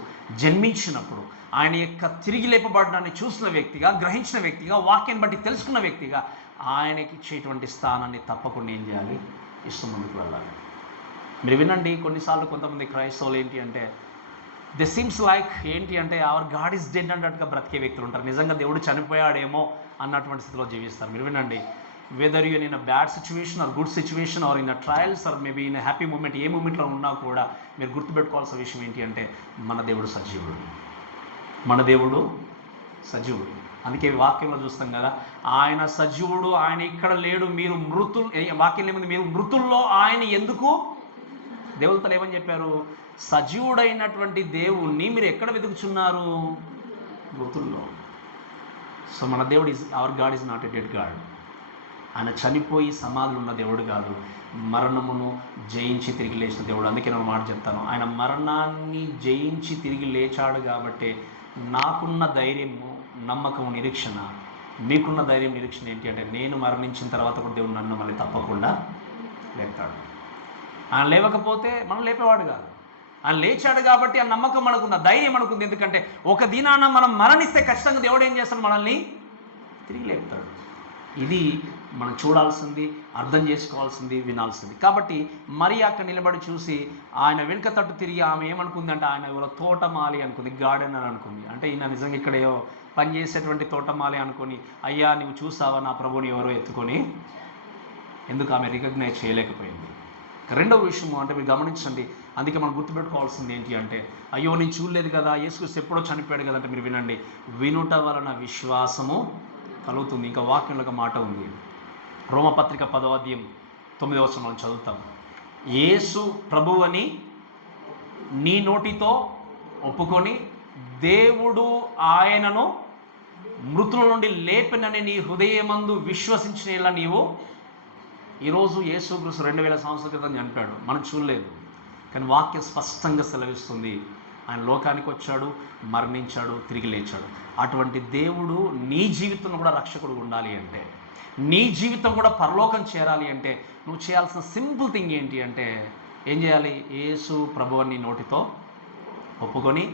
జన్మించినప్పుడు ఆయన యొక్క తిరిగి లేపబడడాన్ని చూసిన వ్యక్తిగా, గ్రహించిన వ్యక్తిగా, వాక్యాన్ని బట్టి తెలుసుకున్న వ్యక్తిగా ఆయనకి ఇచ్చేటువంటి స్థానాన్ని తప్పకుండా ఏం చేయాలి, ఇస్తూ ముందుకు వెళ్ళాలి. మీరు వినండి, కొన్నిసార్లు కొంతమంది క్రైస్తవులు ఏంటి అంటే ది సీమ్స్ లైక్ ఏంటి అంటే అవర్ గాడ్ ఈజ్ డెడ్ అన్నట్టుగా బ్రతికే వ్యక్తులు ఉంటారు. నిజంగా దేవుడు చనిపోయాడేమో అన్నటువంటి స్థితిలో జీవిస్తారు. మీరు వినండి, whether you're in a bad situation or good situation or in a trials or maybe in a happy moment, ఏ మూమెంట్లో ఉన్నా కూడా మీరు గుర్తుపెట్టుకోవాల్సిన విషయం ఏంటి అంటే మన దేవుడు సజీవుడు, మన దేవుడు సజీవుడు. అందుకే వాక్యంలో చూస్తాం కదా, ఆయన సజీవుడు, ఆయన ఇక్కడ లేడు, మీరు మృతులు. వాక్యం ఏముంది, మీరు మృతుల్లో ఆయన ఎందుకు, దేవతలు ఏమని చెప్పారు, సజీవుడైనటువంటి దేవుణ్ణి మీరు ఎక్కడ వెతుకుచున్నారు, మృతుల్లో. సో మన దేవుడు hour God is not a dead God. ఆయన చనిపోయి సమాధులు ఉన్న దేవుడు కాదు, మరణమును జయించి తిరిగి లేచిన దేవుడు. అందుకే నేను మాట చెప్తాను, ఆయన మరణాన్ని జయించి తిరిగి లేచాడు కాబట్టి నాకున్న ధైర్యము, నమ్మకము, నిరీక్షణ, మీకున్న ధైర్యం, నిరీక్షణ ఏంటి అంటే నేను మరణించిన తర్వాత కూడా దేవుడు నన్ను మళ్ళీ తప్పకుండా లేపుతాడు. ఆయన లేవకపోతే మనం లేపేవాడు కాదు. ఆయన లేచాడు కాబట్టి ఆ నమ్మకం మనకుంది, ఆ ధైర్యం మనకుంది. ఎందుకంటే ఒక దినాన మనం మరణిస్తే ఖచ్చితంగా దేవుడు ఏం చేస్తాడు, మనల్ని తిరిగి లేపుతాడు. ఇది మనం చూడాల్సింది, అర్థం చేసుకోవాల్సింది, వినాల్సింది. కాబట్టి మరి అక్కడ నిలబడి చూసి ఆయన వెనుక తట్టు తిరిగి ఆమె ఏమనుకుంది అంటే ఆయన ఎవరో తోటమాలి అనుకుంది, గార్డెనర్ అనుకుంది. అంటే ఈయన నిజంగా ఇక్కడేయో పనిచేసేటువంటి తోటమాలి అనుకొని, అయ్యా నువ్వు చూసావా నా ప్రభుని ఎవరో ఎత్తుకొని, ఎందుకు ఆమె రికగ్నైజ్ చేయలేకపోయింది. రెండవ విషయము అంటే మీరు గమనించండి, అందుకే మనం గుర్తుపెట్టుకోవాల్సింది ఏంటి అంటే, అయ్యో నేను చూడలేదు కదా, యేసుక్రీస్తు ఎప్పుడో చనిపోయాడు కదా అంటే మీరు వినండి, వినుట వలన విశ్వాసము కలుగుతుంది. ఇంకా వాక్యంలో ఒక మాట ఉంది, రోమపత్రిక 10వ అధ్యాయం 9వ వచనం మనం చదువుతాం. యేసు ప్రభువని నీ నోటితో ఒప్పుకొని దేవుడు ఆయనను మృతుల నుండి లేపినని నీ హృదయమందు విశ్వసించినలా నీవు. ఈరోజు యేసుక్రీస్తు 2000 సంవత్సరాల క్రితం చనిపాడు, మనం చూడలేదు, కానీ వాక్యం స్పష్టంగా సెలవిస్తుంది ఆయన లోకానికి వచ్చాడు, మరణించాడు, తిరిగి లేచాడు. అటువంటి దేవుడు నీ జీవితంలో కూడా రక్షకుడు ఉండాలి అంటే, నీ జీవితం కూడా పరలోకం చేరాలి అంటే నువ్వు చేయాల్సిన సింపుల్ థింగ్ ఏంటి అంటే ఏం చేయాలి, యేసు ప్రభువుని నోటితో ఒప్పుకొని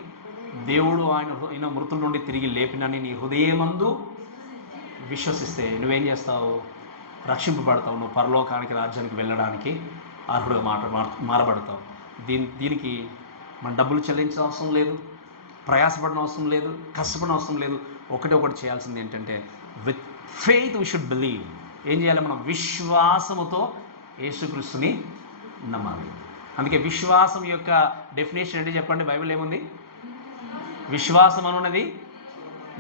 దేవుడు ఆయన మృతుల నుండి తిరిగి లేపినని నీ హృదయమందు విశ్వసిస్తే నువ్వేం చేస్తావు, రక్షింపబడతావు, నువ్వు పరలోకానికి, రాజ్యానికి వెళ్ళడానికి అర్హుడుగా మారబడతావు. దీనికి మనం డబ్బులు చెల్లించిన అవసరం లేదు, ప్రయాసపడిన అవసరం లేదు, కష్టపడిన అవసరం లేదు. ఒకటి చేయాల్సింది ఏంటంటే with faith we should believe. ఏం చేయాలి, మనం విశ్వాసముతో యేసుక్రీస్తుని నమ్మాలి. అందుకే విశ్వాసం యొక్క డెఫినేషన్ ఏంటి చెప్పండి, బైబిల్ ఏముంది, విశ్వాసం అనున్నది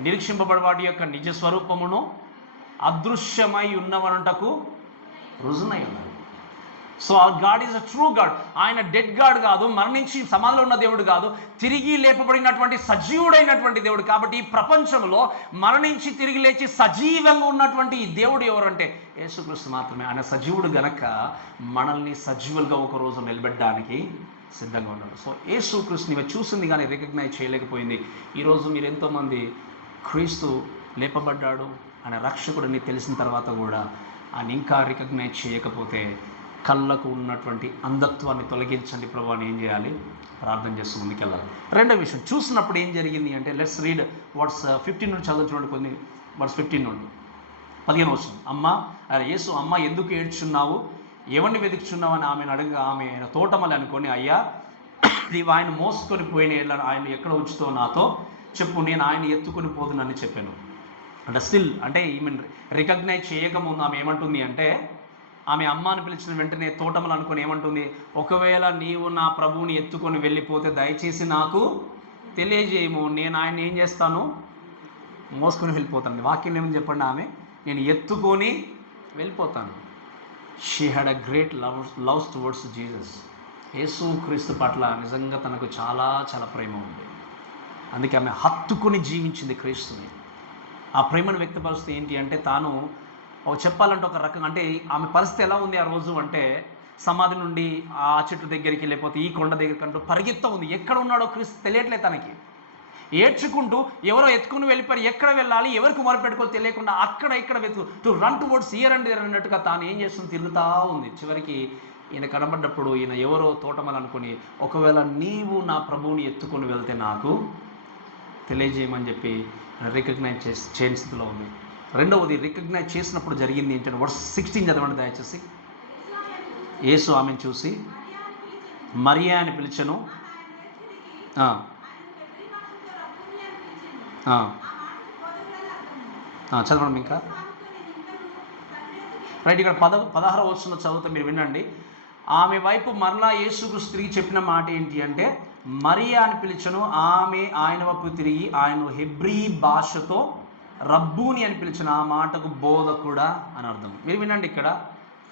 నిరీక్షింపబడి వాటి యొక్క నిజ స్వరూపమును అదృశ్యమై ఉన్నవనుటకు రుజునై ఉన్నది. So our God is a true God. ఆయన డెడ్ గాడ్ కాదు, మరణించి సమాధిలో ఉన్న దేవుడు కాదు, తిరిగి లేపబడినటువంటి సజీవుడైనటువంటి దేవుడు. కాబట్టి ఈ ప్రపంచంలో మరణించి తిరిగి లేచి సజీవంగా ఉన్నటువంటి ఈ దేవుడు ఎవరంటే యేసుక్రీస్తు మాత్రమే. ఆయన సజీవుడు గనక మనల్ని సజీవులుగా ఒకరోజు నిలబెట్టడానికి సిద్ధంగా ఉన్నాడు. సో యేసుక్రీస్తు నీవు చూసింది కానీ రికగ్నైజ్ చేయలేకపోయింది. ఈరోజు మీరు ఎంతోమంది క్రీస్తు లేపబడ్డాడు ఆయన రక్షకుడిని తెలిసిన తర్వాత కూడా ఆయన ఇంకా రికగ్నైజ్ చేయకపోతే కళ్ళకు ఉన్నటువంటి అంధత్వాన్ని తొలగించండి ప్రభు అని ఏం చేయాలి, ప్రార్థన చేస్తూ ముందుకెళ్ళాలి. రెండో విషయం, చూసినప్పుడు ఏం జరిగింది అంటే లెట్స్ రీడ్ వర్డ్స్ 15 నుండి చదువు చూడండి, కొన్ని వర్డ్స్ 15 నుండి 15 వస్తుంది. అమ్మ యేసు, అమ్మ ఎందుకు ఏడ్చున్నావు, ఎవరిని వెతుకుచున్నావు అని ఆమెను అడగ, ఆమె తోటమని అనుకొని, అయ్యా నీవు ఆయన మోసుకొని పోయిన ఆయన ఎక్కడ ఉంచుతో నాతో చెప్పు, నేను ఆయన ఎత్తుకొని పోదునని చెప్పాను. అంటే స్టిల్ అంటే ఈమెన్ రికగ్నైజ్ చేయకముందు ఆమె ఏమంటుంది అంటే, ఆమె అమ్మని పిలిచిన వెంటనే తోటమలు అనుకొని ఏమంటుంది, ఒకవేళ నీవు నా ప్రభువుని ఎత్తుకొని వెళ్ళిపోతే దయచేసి నాకు తెలియజేయము, నేను ఆయన ఏం చేస్తాను, మోసుకొని వెళ్ళిపోతాను. వాక్యం ఏమని చెప్పండి, ఆమె నేను ఎత్తుకొని వెళ్ళిపోతాను. She had a great love towards Jesus. యేసు క్రీస్తు పట్ల నిజంగా తనకు చాలా చాలా ప్రేమ ఉంది. అందుకే ఆమె హత్తుకొని జీవించింది క్రీస్తుని. ఆ ప్రేమను వ్యక్తపరుస్తూ ఏంటి అంటే, తాను చెప్పాలంటే ఒక రకంగా, అంటే ఆమె పరిస్థితి ఎలా ఉంది ఆ రోజు అంటే, సమాధి నుండి ఆ చెట్టు దగ్గరికి లేకపోతే ఈ కొండ దగ్గరికి అంటూ పరిగెత్తా ఉంది. ఎక్కడ ఉన్నాడో క్రీస్తు తెలియట్లేదు తనకి. ఏడ్చుకుంటూ ఎవరో ఎత్తుకుని వెళ్ళిపోయారు, ఎక్కడ వెళ్ళాలి, ఎవరికి మొరపెట్టుకోవాలి తెలియకుండా అక్కడ ఇక్కడ to run towards here and there అన్నట్టుగా తాను ఏం చేస్తుంది, తిరుగుతూ ఉంది. చివరికి ఈయన కనబడ్డప్పుడు ఈయన ఎవరో తోటమని అనుకుని, ఒకవేళ నీవు నా ప్రభువుని ఎత్తుకొని వెళ్తే నాకు తెలియజేయమని చెప్పి రికగ్నైజ్ చేయని స్థితిలో ఉంది. రెండవది, రికగ్నైజ్ చేసినప్పుడు జరిగింది ఏంటంటే, వర్స్ 16 చదవండి దయచేసి. యేసు ఆమెను చూసి మరియా అని పిలిచెను. చదవండి ఇంకా రైట్. ఇక్కడ 16వ వచనం చదువుతా, మీరు వినండి. ఆమె వైపు మరలా యేసుక్రీస్తు తిరిగి చెప్పిన మాట ఏంటి అంటే, మరియా అని పిలిచెను. ఆమె ఆయన వైపు తిరిగి ఆయన హెబ్రీ భాషతో రబ్బూని అని పిలిచిన ఆ మాటకు బోధకుడా అని అర్థం. మీరు వినండి, ఇక్కడ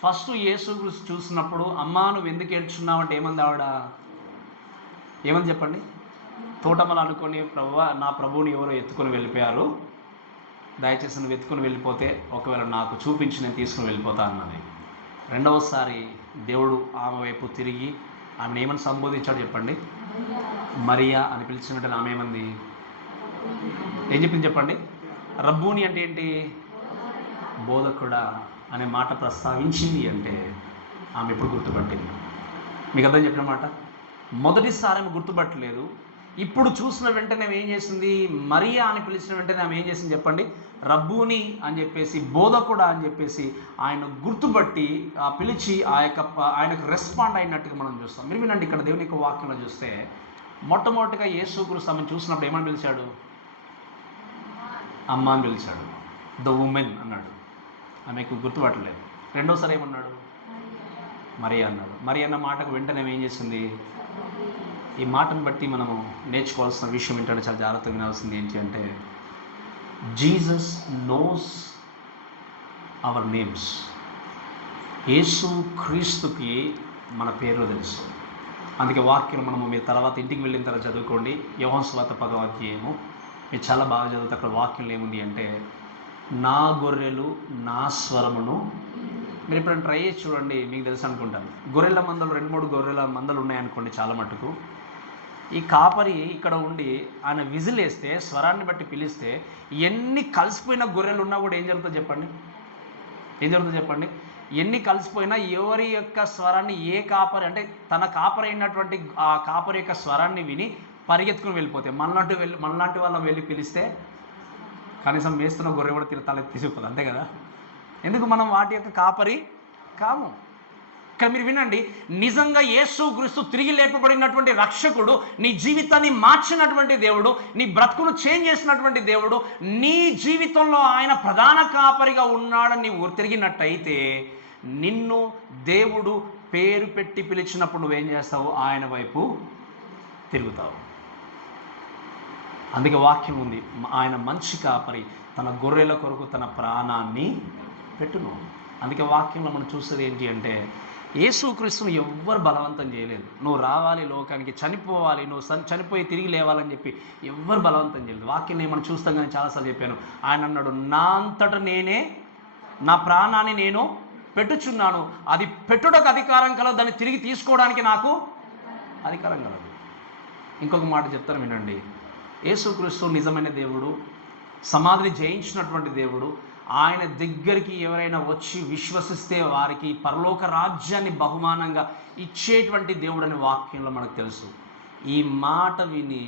ఫస్ట్ యేసుక్రీస్తు చూసినప్పుడు, అమ్మా నువ్వు ఎందుకు ఏడ్చున్నావు అంటే ఏమంది ఆవిడ? ఏమని చెప్పండి? తోటమలు అనుకొని, ప్రభువా నా ప్రభువుని ఎవరో ఎత్తుకొని వెళ్ళిపోయారు, దయచేసి నువ్వు ఎత్తుకొని వెళ్ళిపోతే ఒకవేళ నాకు చూపించి నేను తీసుకుని వెళ్ళిపోతా అన్నది. రెండవసారి దేవుడు ఆమె వైపు తిరిగి ఆమెను ఏమని సంబోధించాడు చెప్పండి? మరియా అని పిలిచిన వెంటనే ఆమె ఏమంది? ఏం చెప్పింది చెప్పండి? రబ్బూని అంటే ఏంటి? బోధకుడా అనే మాట ప్రస్తావించింది అంటే ఆమె ఎప్పుడు గుర్తుపట్టింది? మీకు అర్థం చెప్పిన మాట. మొదటిసారి ఆమె గుర్తుపట్టలేదు. ఇప్పుడు చూసిన వెంటనే ఏం చేసింది? మరియా అని పిలిచిన వెంటనే ఆమె ఏం చేసింది చెప్పండి? రబ్బూని అని చెప్పేసి, బోధకుడా అని చెప్పేసి ఆయన గుర్తుపట్టి పిలిచి ఆయనకు రెస్పాండ్ అయినట్టుగా మనం చూస్తాం. మీరు వినండి, ఇక్కడ దేవుని యొక్క వాక్యంలో చూస్తే మొట్టమొదటిగా యేసుక్రీస్తు ఆమెను చూసినప్పుడు ఏమని పిలిచాడు? అమ్మ అని పిలిచాడు. ద ఉమెన్ అన్నాడు. ఆమెకు గుర్తుపట్టలేదు. రెండోసారి ఏమన్నాడు? మరియా అన్నాడు. మరియా అన్న మాటకు వెంటనే ఏం చేసింది? ఈ మాటను బట్టి మనము నేర్చుకోవాల్సిన విషయం ఏంటంటే, చాలా జాగ్రత్తగా వినాల్సింది ఏంటి అంటే, జీసస్ నోస్ అవర్ నేమ్స్. యేసు క్రీస్తుకి మన పేర్లు తెలుసు. అందుకే వాక్యం మనము మీరు తర్వాత ఇంటికి వెళ్ళిన తర్వాత చదువుకోండి. యోహాను సువార్త 10వ అధ్యాయము మీరు చాలా బాగా చదివితే అక్కడ వాక్యంలో ఏముంది అంటే, నా గొర్రెలు నా స్వరమును. మీరు ఎప్పుడైనా ట్రై చేసి చూడండి, మీకు తెలుసు అనుకుంటాను. గొర్రెల మందలు 2-3 గొర్రెల మందలు ఉన్నాయనుకోండి చాలా మటుకు. ఈ కాపరి ఇక్కడ ఉండి ఆయన విజిల్ వేస్తే, స్వరాన్ని బట్టి పిలిస్తే, ఎన్ని కలిసిపోయిన గొర్రెలు ఉన్నా కూడా ఏం జరుగుతుందో చెప్పండి? ఏం జరుగుతుందో చెప్పండి? ఎన్ని కలిసిపోయినా ఎవరి యొక్క స్వరాన్ని ఏ కాపరి అంటే తన కాపరి అయినటువంటి ఆ కాపరి యొక్క స్వరాన్ని విని పరిగెత్తుకుని వెళ్ళిపోతాయి. మనలాంటి వాళ్ళం వెళ్ళి పిలిస్తే కనీసం మేస్తున్న గొర్రె కూడా తలెత్తి చెప్పదు, అంతే కదా? ఎందుకు? మనం వాటి యొక్క కాపరి కాము. ఇక్కడ మీరు వినండి, నిజంగా యేసుక్రీస్తు తిరిగి లేపబడినటువంటి రక్షకుడు, నీ జీవితాన్ని మార్చినటువంటి దేవుడు, నీ బ్రతుకును చేంజ్ చేసినటువంటి దేవుడు, నీ జీవితంలో ఆయన ప్రధాన కాపరిగా ఉన్నాడని నీవు తిరిగినట్టయితే, నిన్ను దేవుడు పేరు పెట్టి పిలిచినప్పుడు నువ్వేం చేస్తావు? ఆయన వైపు తిరుగుతావు. అందుకే వాక్యం ఉంది, ఆయన మంచి కాపరి, తన గొర్రెల కొరకు తన ప్రాణాన్ని పెట్టును. అందుకే వాక్యంలో మనం చూసేది ఏంటి అంటే, యేసుక్రీస్తును ఎవ్వరు బలవంతం చేయలేదు. నువ్వు రావాలి లోకానికి, చనిపోవాలి, నువ్వు చనిపోయి తిరిగి లేవాలని చెప్పి ఎవ్వరు బలవంతం చేయలేదు. వాక్యాన్ని మనం చూస్తాం కానీ చాలాసార్లు చెప్పాను. ఆయన అన్నాడు, నా అంతటా నేనే నా ప్రాణాన్ని నేను పెట్టుచున్నాను. అది పెట్టుటకు అధికారం కలదు, దాన్ని తిరిగి తీసుకోవడానికి నాకు అధికారం కలదు. ఇంకొక మాట చెప్తాను వినండి. యేసుక్రీస్తు నిజమైన దేవుడు, సమాధిని జయించినటువంటి దేవుడు. ఆయన దగ్గరికి ఎవరైనా వచ్చి విశ్వసిస్తే వారికి పరలోక రాజ్యాన్ని బహుమానంగా ఇచ్చేటువంటి దేవుడు అనే వాక్యంలో మనకు తెలుసు. ఈ మాట విని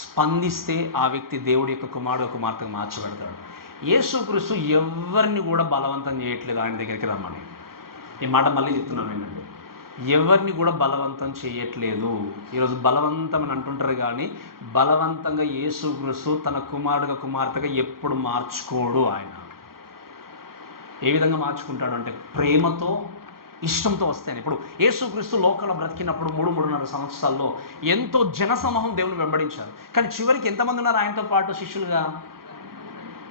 స్పందిస్తే ఆ వ్యక్తి దేవుడి యొక్క కుమారుడు కుమార్తెగా మార్చబడతాడు. యేసుక్రీస్తు ఎవరిని కూడా బలవంతం చేయట్లేదు ఆయన దగ్గరికి రమ్మని. ఈ మాట మళ్ళీ చెప్తున్నాను ఏంటంటే, ఎవరిని కూడా బలవంతం చేయట్లేదు. ఈరోజు బలవంతం అని అంటుంటారు కానీ బలవంతంగా యేసుక్రీస్తు తన కుమారుడుగా కుమార్తెగా ఎప్పుడు మార్చుకోడు. ఆయన ఏ విధంగా మార్చుకుంటాడు అంటే, ప్రేమతో ఇష్టంతో వస్తాను. ఇప్పుడు యేసుక్రీస్తు లోకంలో బ్రతికినప్పుడు 3-3.5 సంవత్సరాల్లో ఎంతో జనసమూహం దేవుని వెంబడించారు. కానీ చివరికి ఎంతమంది ఉన్నారు ఆయనతో పాటు శిష్యులుగా?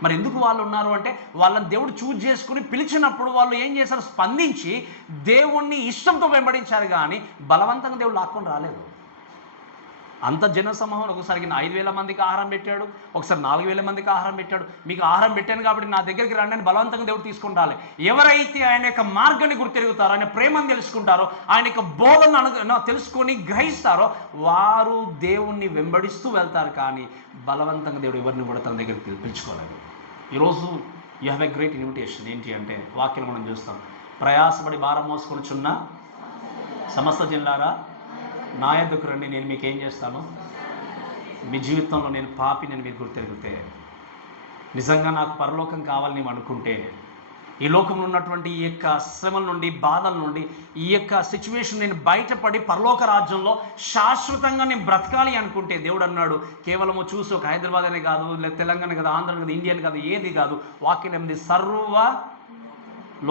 మరి ఎందుకు వాళ్ళు ఉన్నారు అంటే వాళ్ళని దేవుడు చూజ్ చేసుకుని పిలిచినప్పుడు వాళ్ళు ఏం చేశారు? స్పందించి దేవుణ్ణి ఇష్టంతో వెంబడించారు, కానీ బలవంతంగా దేవుడు లాక్కొని రాలేదు. అంత జనసమూహం ఒకసారికి 5,000 మందికి ఆహారం పెట్టాడు, ఒకసారి 4,000 మందికి ఆహారం పెట్టాడు. మీకు ఆహారం పెట్టాను కాబట్టి నా దగ్గరికి రండి అని బలవంతంగా దేవుడు తీసుకుని రాలే. ఎవరైతే ఆయన యొక్క మార్గాన్ని గుర్తెరుగుతారో, ఆయన ప్రేమను తెలుసుకుంటారో, ఆయన యొక్క బోధనను తెలుసుకొని గ్రహిస్తారో వారు దేవుణ్ణి వెంబడిస్తూ వెళ్తారు, కానీ బలవంతంగా దేవుడు ఎవరిని కూడా తన దగ్గరికి పిలుచుకోలేదు. ఈరోజు you have a great invitation. ఏంటి అంటే వాక్యం మనం చూస్తాం, ప్రయాసపడి భారం మోసుకొనిచున్న సమస్త జనులారా నా యొద్దకు రండి, నేను మీకు ఏం చేస్తాను? మీ జీవితంలో నేను పాపిని మీరు గుర్తెరిగితే, నిజంగా నాకు పరలోకం కావాలని నీవు అనుకుంటే, ఈ లోకంలో ఉన్నటువంటి ఈ యొక్క శ్రమల నుండి, బాధల నుండి, ఈ యొక్క సిచ్యువేషన్ నేను బయటపడి పరలోక రాజ్యంలో శాశ్వతంగా నేను బ్రతకాలి అనుకుంటే, దేవుడు అన్నాడు కేవలము చూసి ఒక హైదరాబాద్ అనే కాదు, లేదా తెలంగాణ కాదు, ఆంధ్ర కాదు, ఇండియన్ కాదు, ఏది కాదు, వాక్యం ఏమిది? సర్వ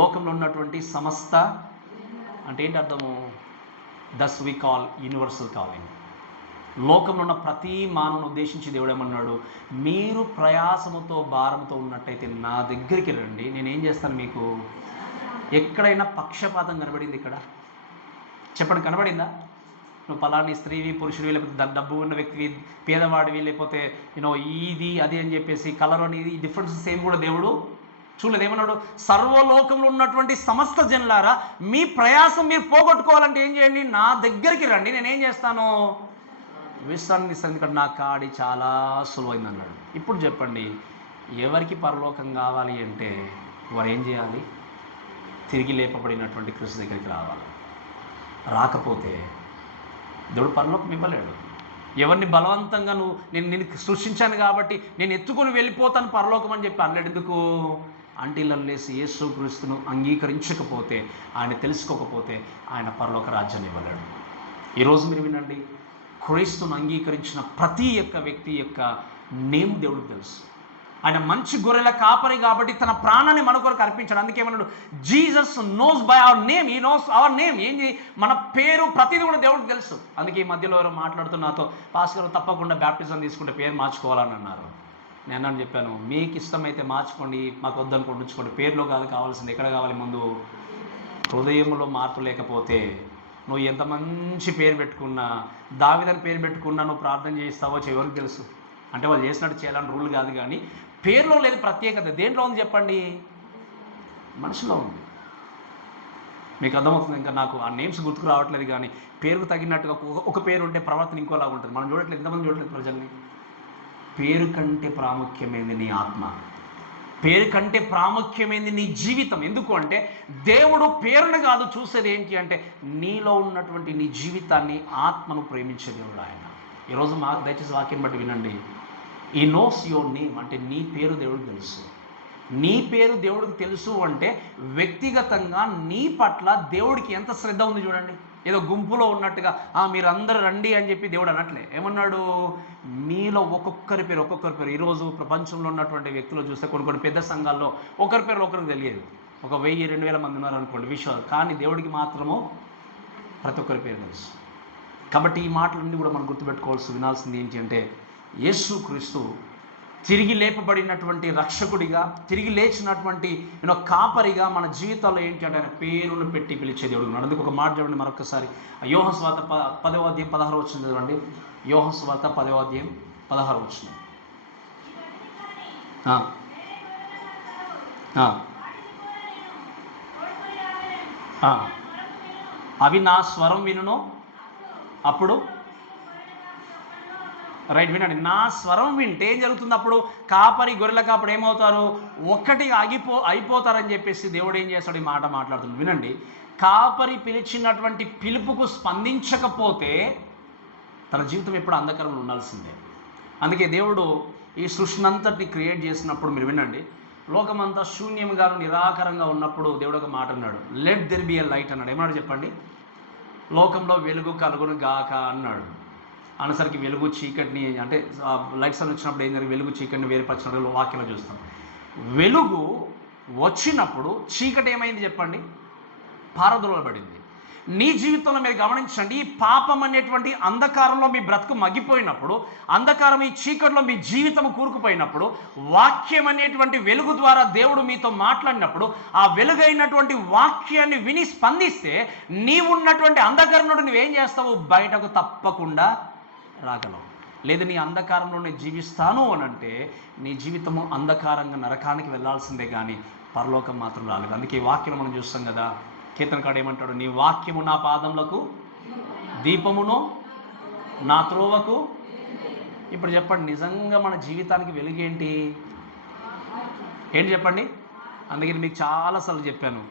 లోకంలో ఉన్నటువంటి సమస్త అంటే ఏంటి అర్థము? దస్ వి కాల్ యూనివర్సల్ కాలింగ్. లోకంలో ఉన్న ప్రతి మానవుని ఉద్దేశించి దేవుడు ఏమన్నాడు? మీరు ప్రయాసముతో భారంతో ఉన్నట్టయితే నా దగ్గరికి రండి, నేనేం చేస్తాను మీకు? ఎక్కడైనా పక్షపాతం కనబడింది ఇక్కడ? చెప్పండి, కనబడిందా? నువ్వు పలాని స్త్రీవి, పురుషుడివి, లేకపోతే డబ్బు ఉన్న వ్యక్తివి, పేదవాడివి, లేకపోతే ఇది అది అని చెప్పేసి కలర్ అనేది డిఫరెన్సెస్ ఏం కూడా దేవుడు చూడలేదు. ఏమన్నాడు? సర్వలోకంలో ఉన్నటువంటి సమస్త జనులారా మీ ప్రయాసం మీరు పోగొట్టుకోవాలంటే ఏం చేయండి? నా దగ్గరికి రండి, నేనేం చేస్తాను? విశ్రాంతి ఇస్తాను, ఇక్కడ నా కాడి చాలా సులువైంది అన్నాడు. ఇప్పుడు చెప్పండి, ఎవరికి పరలోకం కావాలి అంటే వారు ఏం చేయాలి? తిరిగి లేపబడినటువంటి క్రీస్తు దగ్గరికి రావాలి. రాకపోతే దేవుడు పరలోకం ఇవ్వలేడు. ఎవరిని బలవంతంగా నేను సృష్టించాను కాబట్టి నేను ఎత్తుకొని వెళ్ళిపోతాను పరలోకం అని చెప్పి అనలేడు. ఎందుకు అంటే లేసి యేసు క్రీస్తును అంగీకరించకపోతే, ఆయన తెలుసుకోకపోతే ఆయన పరలోక రాజ్యాన్ని ఇవ్వలేడు. ఈరోజు మీరు వినండి, క్రీస్తును అంగీకరించిన ప్రతి ఒక్క వ్యక్తి యొక్క నేమ్ దేవుడికి తెలుసు. ఆయన మంచి గొర్రెల కాపరి కాబట్టి తన ప్రాణాన్ని మన కొరకు అర్పించాడు. అందుకేమన్నాడు? Jesus knows by our name, he knows our name. ఏంటి? మన పేరు ప్రతిదీ కూడా దేవుడికి తెలుసు. అందుకే ఈ మధ్యలో ఎవరో మాట్లాడుతూ నాతో, పాస్టర్ తప్పకుండా బ్యాప్టిజం తీసుకుంటే పేరు మార్చుకోవాలని అన్నారు. నేను చెప్పాను, మీకు ఇష్టమైతే మార్చుకోండి, మాకు వద్దనుకోండి, ఉంచుకోండి. పేరులో కాదు కావాల్సింది, ఎక్కడ కావాలి? ముందు హృదయంలో మార్పు లేకపోతే నువ్వు ఎంత మంచి పేరు పెట్టుకున్నా, దావీదని పేరు పెట్టుకున్నా, నువ్వు ప్రార్థన చేస్తావో ఎవరికి తెలుసు? అంటే వాళ్ళు చేసినట్టు చేయాలని రూల్ కాదు, కానీ పేరులో లేదు ప్రత్యేకత. దేంట్లో ఉంది చెప్పండి? మనిషిలో ఉంది. మీకు అర్థమవుతుంది? ఇంకా నాకు ఆ నేమ్స్ గుర్తుకు రావట్లేదు, కానీ పేరుకు తగినట్టుగా ఒక పేరు ఉంటే ప్రవర్తన ఇంకోలాగా ఉంటుంది. మనం చూడట్లేదు, ఎంతమంది చూడట్లేదు ప్రజల్ని. పేరు కంటే ప్రాముఖ్యమైనది నీ ఆత్మ, పేరు కంటే ప్రాముఖ్యమైనది నీ జీవితం. ఎందుకు అంటే దేవుడు పేరును కాదు చూసేది ఏంటి అంటే నీలో ఉన్నటువంటి నీ జీవితాన్ని, ఆత్మను ప్రేమించే దేవుడు ఆయన. ఈరోజు మాకు దయచేసి వాక్యం బట్టి వినండి. ఈ నోస్ యువర్ నేమ్ అంటే నీ పేరు దేవుడికి తెలుసు. నీ పేరు దేవుడికి తెలుసు అంటే వ్యక్తిగతంగా నీ పట్ల దేవుడికి ఎంత శ్రద్ధ ఉంది చూడండి. ఏదో గుంపులో ఉన్నట్టుగా మీరందరూ రండి అని చెప్పి దేవుడు అనట్లే. ఏమన్నాడు? మీలో ఒక్కొక్కరి పేరు. ఈరోజు ప్రపంచంలో ఉన్నటువంటి వ్యక్తులు చూస్తే కొన్ని పెద్ద సంఘాల్లో ఒకరి పేరు ఒకరికి తెలియదు. 1000-2000 మంది ఉన్నారు అనుకోండి విశ్వాసం, కానీ దేవుడికి మాత్రము ప్రతి ఒక్కరి పేరు తెలుసు. కాబట్టి ఈ మాటలన్నీ కూడా మనం గుర్తుపెట్టుకోవాల్సి, వినాల్సింది ఏంటి అంటే యేసు క్రీస్తు తిరిగి లేపబడినటువంటి రక్షకుడిగా, తిరిగి లేచినటువంటి కాపరిగా మన జీవితాల్లో ఏంటి అంటే ఆయన పేరును పెట్టి పిలిచే దేవుడు ఉన్నాడు. అందుకు ఒక మాట చూడండి మరొకసారి. యోహాను సువార్త 10వ అధ్యాయం 16వ వచనం చదవండి. యోహాను సువార్త 10వ అధ్యాయం 16వ వచనం. అవి నా స్వరం వినును, అప్పుడు రైట్ వినండి. నా స్వరం వింటే ఏం జరుగుతుంది? అప్పుడు కాపరి, గొర్రెల కాపరి ఏమవుతారు? ఒక్కటిగా అయిపోతారని చెప్పేసి దేవుడు ఏం చేస్తాడు? ఈ మాట మాట్లాడుతుంది వినండి. కాపరి పిలిచినటువంటి పిలుపుకు స్పందించకపోతే తన జీవితం ఎప్పుడు అంధకారంలో ఉండాల్సిందే. అందుకే దేవుడు ఈ సృష్టిని అంతటిని క్రియేట్ చేసినప్పుడు మీరు వినండి, లోకమంతా శూన్యంగా నిరాకారంగా ఉన్నప్పుడు దేవుడు ఒక మాట అన్నాడు, let there be a light అన్నాడు. ఏమన్నాడు చెప్పండి? లోకంలో వెలుగు కలుగును గాక అన్నాడు. అనసరికి వెలుగు చీకటిని, అంటే లైట్స్ అని వచ్చినప్పుడు ఏం జరిగింది? వెలుగు చీకటిని వేరుపరిచినప్పుడు వాక్యంలో చూస్తాం. వెలుగు వచ్చినప్పుడు చీకటి ఏమైంది చెప్పండి? పారదోలబడింది. నీ జీవితంలో మీరు గమనించండి, ఈ పాపం అనేటువంటి అంధకారంలో మీ బ్రతుకు మగ్గిపోయినప్పుడు, అంధకారం ఈ చీకట్లో మీ జీవితం కూరుకుపోయినప్పుడు, వాక్యం అనేటువంటి వెలుగు ద్వారా దేవుడు మీతో మాట్లాడినప్పుడు, ఆ వెలుగైనటువంటి వాక్యాన్ని విని స్పందిస్తే నీవున్నటువంటి అంధకారం నుండి నువ్వేం చేస్తావు? బయటకు తప్పకుండా రాగలవు. లేదు నీ అంధకారంలోనే జీవిస్తాను అని అంటే నీ జీవితము అంధకారంగా నరకానికి వెళ్ళాల్సిందే కానీ పరలోకం మాత్రం రాలేదు. అందుకే ఈ వాక్యం మనం చూస్తాం కదా, కీర్తనకాడు ఏమంటాడు? నీ వాక్యము నా పాదములకు దీపమును, నా త్రోవకు. ఇప్పుడు చెప్పండి, నిజంగా మన జీవితానికి వెలుగేంటి? ఏంటి చెప్పండి? అందుకని మీకు చాలాసార్లు చెప్పాను,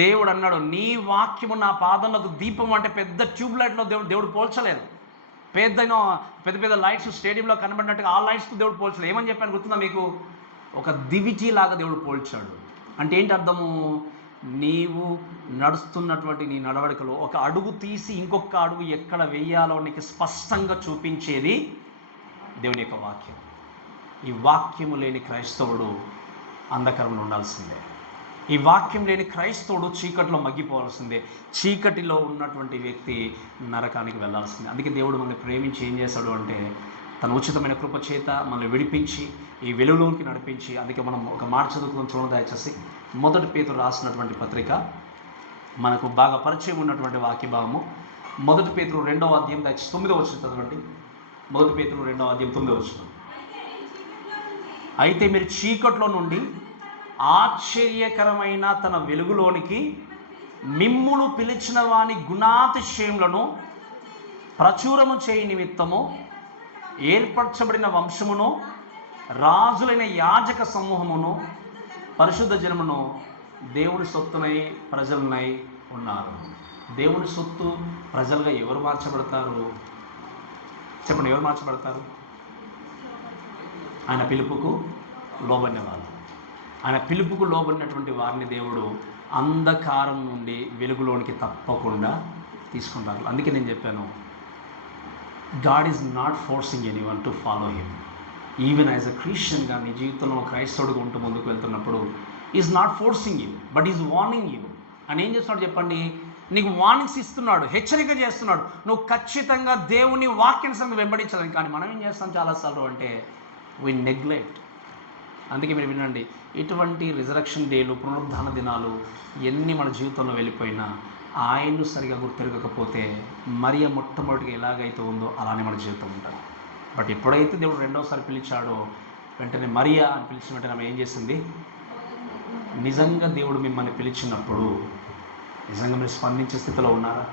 దేవుడు అన్నాడు నీ వాక్యము నా పాదములకు దీపం. అంటే పెద్ద ట్యూబ్ లైట్లో దేవుడు పోల్చలేదు. పెద్ద పెద్ద లైట్స్ స్టేడియంలో కనబడినట్టుగా ఆ లైట్స్తో దేవుడు పోల్చలేదు. ఏమని చెప్పాను గుర్తుందా మీకు? ఒక దివిటీ లాగా దేవుడు పోల్చాడు. అంటే ఏంటి అర్థము? నీవు నడుస్తున్నటువంటి నీ నడవడికలో ఒక అడుగు తీసి ఇంకొక అడుగు ఎక్కడ వెయ్యాలో నీకు స్పష్టంగా చూపించేది దేవుని యొక్క వాక్యం. ఈ వాక్యము లేని క్రైస్తవుడు అంధకారంలో ఉండాల్సిందే. ఈ వాక్యం లేని క్రైస్తవుడు చీకటిలో మగ్గిపోవాల్సిందే. చీకటిలో ఉన్నటువంటి వ్యక్తి నరకానికి వెళ్ళాల్సిందే. అందుకే దేవుడు మనల్ని ప్రేమించి ఏం చేశాడు అంటే తన ఉచితమైన కృప చేత మనల్ని విడిపించి ఈ వెలుగులోకి నడిపించి, అందుకే మనం ఒక మాట చదువుకుని చూడండి దయచేసి. మొదటి పేతురు రాసినటువంటి పత్రిక, మనకు బాగా పరిచయం ఉన్నటువంటి వాక్య భాగము. మొదటి పేతురు 2వ అధ్యాయం దయచేసి 9వ వచనం చదవండి. మొదటి పేతురు 2వ అధ్యాయం 9వ వచనం. అయితే మీరు చీకట్లో నుండి ఆశ్చర్యకరమైన తన వెలుగులోనికి మిమ్మును పిలిచిన వాని గుణాతిశయములను ప్రచురము చేయి నిమిత్తము ఏర్పరచబడిన వంశమును, రాజులైన యాజక సమూహమును, పరిశుద్ధ జనమును, దేవుని సొత్తునై ప్రజలనై ఉన్నారు. దేవుని సొత్తు ప్రజలుగా ఎవరు మార్చబడతారు? చెప్పండి, ఎవరు మార్చబడతారు? ఆయన పిలుపుకు లోబడిన వాళ్ళు. ఆయన పిలుపుకు లోబడినటువంటి వారిని దేవుడు అంధకారం నుండి వెలుగులోనికి తప్పకుండా తీసుకుంటారు. అందుకే నేను చెప్పాను, God is not forcing anyone to follow him. Even as a క్రిస్టియన్గా నీ జీవితంలో క్రైస్తవుడిగా ఉంటూ ముందుకు వెళ్తున్నప్పుడు is not forcing you, but is warning you. అని ఏం చేస్తున్నాడు చెప్పండి? నీకు వార్నింగ్స్ ఇస్తున్నాడు, హెచ్చరిక చేస్తున్నాడు. నువ్వు ఖచ్చితంగా దేవుని వాక్యాన్ని వెంబడించాలని. కానీ మనం ఏం చేస్తాం చాలాసార్లు అంటే వి నెగ్లెక్ట్. అందుకే మీరు వినండి, ఇటువంటి రిజరక్షన్ డేలు, పునరుద్ధాన దినాలు ఎన్ని మన జీవితంలో వెళ్ళిపోయినా ఆయన్ను సరిగా గుర్తిరగకపోతే మరియ మొట్టమొదటిగా ఎలాగైతే ఉందో అలానే మన జీవితం ఉంటుంది. బట్ ఎప్పుడైతే దేవుడు రెండోసారి పిలిచాడో వెంటనే మరియా అని పిలిచిన వెంటనే ఆమె ఏం చేసింది? నిజంగా దేవుడు మిమ్మల్ని పిలిచినప్పుడు నిజంగా మీరు స్పందించే స్థితిలో ఉన్నారా?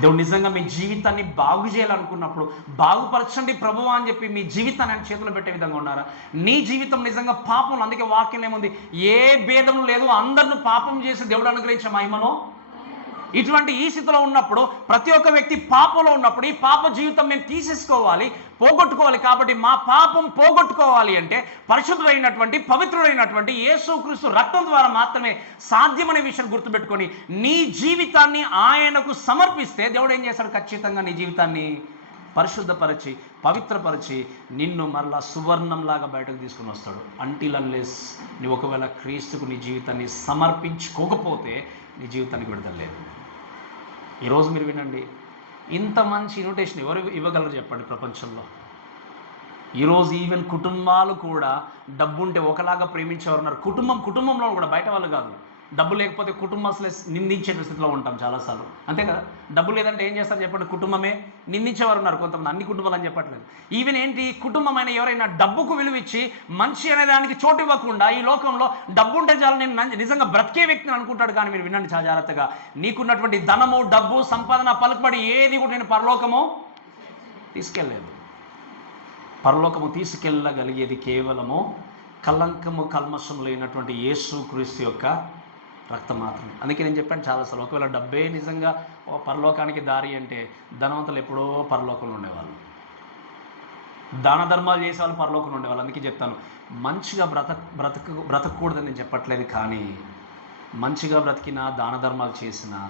దేవుడు నిజంగా మీ జీవితాన్ని బాగు చేయాలనుకున్నప్పుడు బాగుపరచండి ప్రభువా అని చెప్పి మీ జీవితాన్ని ఆయన చేతిలో పెట్టే విధంగా ఉన్నారా? నీ జీవితం నిజంగా పాపం, అందుకే వాక్యం ఏముంది? ఏ భేదం లేదు, అందరిని పాపం చేసి దేవుడు అనుగ్రహించే మహిమను. ఇటువంటి ఈ స్థితిలో ఉన్నప్పుడు, ప్రతి ఒక్క వ్యక్తి పాపంలో ఉన్నప్పుడు ఈ పాప జీవితం మేము తీసేసుకోవాలి, పోగొట్టుకోవాలి. కాబట్టి మా పాపం పోగొట్టుకోవాలి అంటే పరిశుద్ధుడైనటువంటి పవిత్రుడైనటువంటి యేసుక్రీస్తు రక్తం ద్వారా మాత్రమే సాధ్యమనే విషయాన్ని గుర్తుపెట్టుకొని నీ జీవితాన్ని ఆయనకు సమర్పిస్తే దేవుడు ఏం చేస్తాడు? ఖచ్చితంగా నీ జీవితాన్ని పరిశుద్ధపరిచి పవిత్రపరిచి నిన్ను మరలా సువర్ణంలాగా బయటకు తీసుకుని వస్తాడు. అంటిల్ అన్లెస్ నువ్వు ఒకవేళ క్రీస్తుకు నీ జీవితాన్ని సమర్పించుకోకపోతే నీ జీవితానికి విడుదల లేదు. ఈరోజు మీరు వినండి, ఇంత మంచి ఇన్విటేషన్ ఎవరు ఇవ్వగలరు చెప్పండి ప్రపంచంలో? ఈరోజు ఈవెన్ కుటుంబాలు కూడా డబ్బు ఉంటే ఒకలాగా ప్రేమించేవారు ఉన్నారు. కుటుంబంలో కూడా, బయట వాళ్ళు కాదు. డబ్బు లేకపోతే కుటుంబం అసలు నిందించే స్థితిలో ఉంటాం చాలాసార్లు, అంతే కదా? డబ్బు లేదంటే ఏం చేస్తారు చెప్పండి? కుటుంబమే నిందించేవారు ఉన్నారు కొంతమంది. అన్ని కుటుంబాలు అని చెప్పట్లేదు. ఈవెన్ ఏంటి, కుటుంబమైన ఎవరైనా డబ్బుకు విలువిచ్చి మంచి అనే దానికి చోటు ఇవ్వకుండా ఈ లోకంలో డబ్బు ఉంటే చాలు నేను నిజంగా బ్రతికే వ్యక్తిని అనుకుంటాడు. కానీ మీరు వినండి చాలా జాగ్రత్తగా, నీకున్నటువంటి ధనము, డబ్బు, సంపాదన, పలుకుబడి ఏది కూడా నేను పరలోకము తీసుకెళ్ళలేదు. పరలోకము తీసుకెళ్ళగలిగేది కేవలము కలంకము కల్మషం లేనటువంటి యేసుక్రీస్తు యొక్క రక్తం మాత్రమే. అందుకే నేను చెప్పాను చాలాసార్లు, ఒకవేళ డబ్బే నిజంగా పరలోకానికి దారి అంటే ధనవంతులు ఎప్పుడో పరలోకంలో ఉండేవాళ్ళు, దాన ధర్మాలు చేసే వాళ్ళు పరలోకంలో ఉండేవాళ్ళు. అందుకే చెప్తాను, మంచిగా బ్రతకూడదని నేను చెప్పట్లేదు, కానీ మంచిగా బ్రతికినా దాన ధర్మాలు చేసినా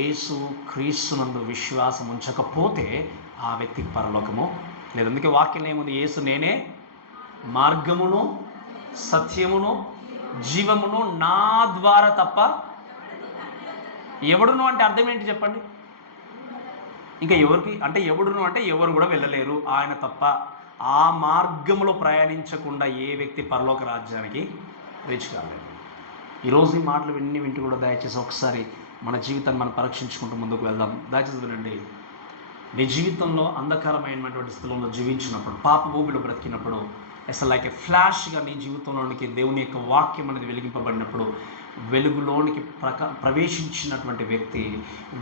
యేసు క్రీస్తునందు విశ్వాసం ఉంచకపోతే ఆ వ్యక్తికి పరలోకము లేదు. అందుకే వాక్యం ఏముంది? యేసు నేనే మార్గమును సత్యమును జీవమును, నా ద్వారా తప్ప ఎవడును అంటే అర్థం ఏంటి చెప్పండి? ఇంకా ఎవరికి అంటే ఎవడును అంటే ఎవరు కూడా వెళ్ళలేరు ఆయన తప్ప. ఆ మార్గంలో ప్రయాణించకుండా ఏ వ్యక్తి పరలోక రాజ్యానికి రీచ్ కాలేదు. ఈరోజు ఈ మాటలు వింటూ కూడా దయచేసి ఒకసారి మన జీవితాన్ని మనం పరీక్షించుకుంటూ ముందుకు వెళ్దాం. దయచేసి వినండి. నీ జీవితంలో అంధకారమైనటువంటి స్థితిలో జీవించినప్పుడు, పాప ఊబిలో బ్రతికినప్పుడు, అసలు లైక్ ఏ ఫ్లాష్గా నీ జీవితంలోనికి దేవుని యొక్క వాక్యం అనేది వెలిగింపబడినప్పుడు, వెలుగులోనికి ప్రవేశించినటువంటి వ్యక్తి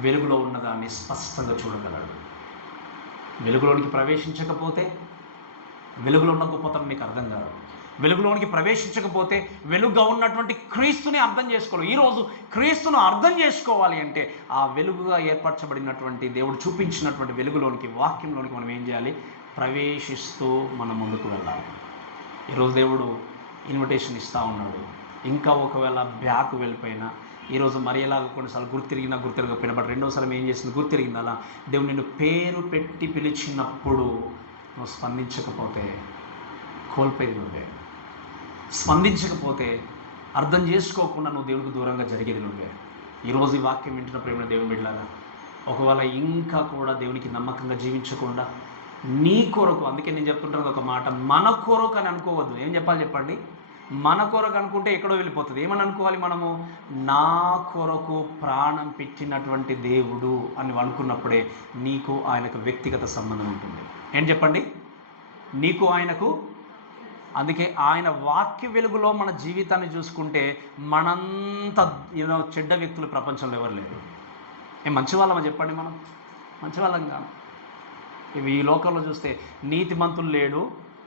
వెలుగులో ఉన్నదాన్ని స్పష్టంగా చూడగలడు. వెలుగులోనికి ప్రవేశించకపోతే వెలుగులో ఉన్న గొప్పతనం మీకు అర్థం కాదు. వెలుగులోనికి ప్రవేశించకపోతే వెలుగుగా ఉన్నటువంటి క్రీస్తుని అర్థం చేసుకోవాలి. ఈరోజు క్రీస్తును అర్థం చేసుకోవాలి అంటే ఆ వెలుగుగా ఏర్పరచబడినటువంటి దేవుడు చూపించినటువంటి వెలుగులోనికి, వాక్యంలోనికి మనం ఏం చేయాలి? ప్రవేశిస్తూ మనం ముందుకు వెళ్ళాలి. ఈరోజు దేవుడు ఇన్విటేషన్ ఇస్తూ ఉన్నాడు. ఇంకా ఒకవేళ బ్యాక్ వెళ్ళిపోయినా, ఈరోజు మరి ఎలాగ కొన్నిసార్లు గుర్తిరగకపోయినా, బట్ రెండోసారి ఏం చేసింది? గుర్తిరిగింది. అలా దేవుడు నిన్ను పేరు పెట్టి పిలిచినప్పుడు నువ్వు స్పందించకపోతే కోల్పోయేది నువ్వే. స్పందించకపోతే అర్థం చేసుకోకుండా నువ్వు దేవుడికి దూరంగా జరిగేది నువ్వే. ఈరోజు ఈ వాక్యం వింటున్న ప్రేమ దేవుని బిడ్డలారా, ఒకవేళ ఇంకా కూడా దేవునికి నమ్మకంగా జీవించకుండా నీ కొరకు, అందుకే నేను చెప్తుంటాను ఒక మాట, మన కొరకు అని అనుకోవద్దు. ఏం చెప్పాలి చెప్పండి? మన కొరకు అనుకుంటే ఎక్కడో వెళ్ళిపోతుంది. ఏమని అనుకోవాలి మనము? నా కొరకు ప్రాణం పెట్టినటువంటి దేవుడు అని అనుకున్నప్పుడే నీకు ఆయనకు వ్యక్తిగత సంబంధం ఉంటుంది. ఏం చెప్పండి? నీకు ఆయనకు. అందుకే ఆయన వాక్య వెలుగులో మన జీవితాన్ని చూసుకుంటే మనంత చెడ్డ వ్యక్తులు ప్రపంచంలో ఎవరు లేరు. మంచి వాళ్ళమా చెప్పండి? మనం మంచి వాళ్ళం కాదు. ఇవి ఈ లోకంలో చూస్తే నీతిమంతులు లేడు,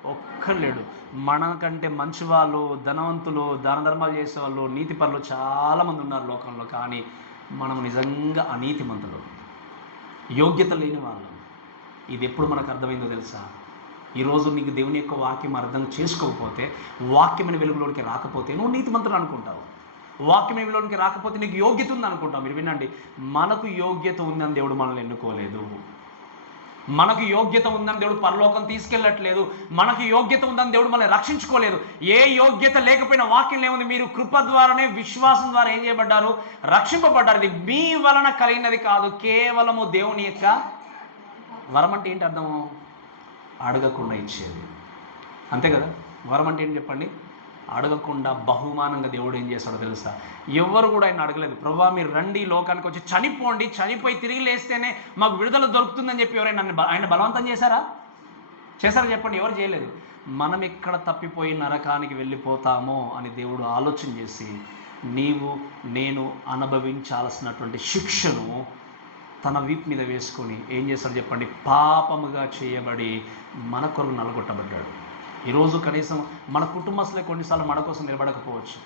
ఒక్కరు లేడు. మనకంటే మంచి వాళ్ళు, ధనవంతులు, దాన ధర్మాలు చేసేవాళ్ళు, నీతిపరులు చాలామంది ఉన్నారు లోకంలో. కానీ మనం నిజంగా అనీతిమంతులు, యోగ్యత లేని వాళ్ళం. ఇది ఎప్పుడు మనకు అర్థమైందో తెలుసా? ఈరోజు నీకు దేవుని యొక్క వాక్యం అర్థం చేసుకోకపోతే, వాక్యమైన వెలుగులోనికి రాకపోతే నువ్వు నీతిమంతులు అనుకుంటావు. వాక్యం వెలుగులోనికి రాకపోతే నీకు యోగ్యత ఉంది అనుకుంటావు. మీరు వినండి, మనకు యోగ్యత ఉందని దేవుడు మనల్ని ఎన్నుకోలేదు. మనకు యోగ్యత ఉందని దేవుడు పరలోకం తీసుకెళ్ళట్లేదు. మనకు యోగ్యత ఉందని దేవుడు మనల్ని రక్షించుకోలేదు. ఏ యోగ్యత లేకపోయినా వాక్యం ఏముంది? మీరు కృప ద్వారానే, విశ్వాసం ద్వారా ఏం చేయబడ్డారు? రక్షింపబడ్డారు. ఇది మీ వలన కలిగినది కాదు, కేవలము దేవుని యొక్క వరం. అంటే ఏంటి అర్థము? అడగకుండా ఇచ్చేది. అంతే కదా? వరం అంటే ఏంటి చెప్పండి? అడగకుండా బహుమానంగా దేవుడు ఏం చేస్తాడో తెలుసా? ఎవరు కూడా ఆయన అడగలేదు. ప్రభువా మీరు రండి, లోకానికి వచ్చి చనిపోండి, చనిపోయి తిరిగి లేస్తేనే మాకు విడుదల దొరుకుతుందని చెప్పి ఎవరైనా ఆయన బలవంతం చేశారా? చెప్పండి. ఎవరు చేయలేదు. మనం ఎక్కడ తప్పిపోయి నరకానికి వెళ్ళిపోతామో అని దేవుడు ఆలోచన చేసి నీవు నేను అనుభవించాల్సినటువంటి శిక్షను తన వీపు మీద వేసుకొని ఏం చేస్తాడు చెప్పండి? పాపముగా చేయబడి మన కొరకు నలగొట్టబడ్డాడు. ఈరోజు కనీసం మన కుటుంబస్తులే కొన్నిసార్లు మన కోసం నిలబడకపోవచ్చు,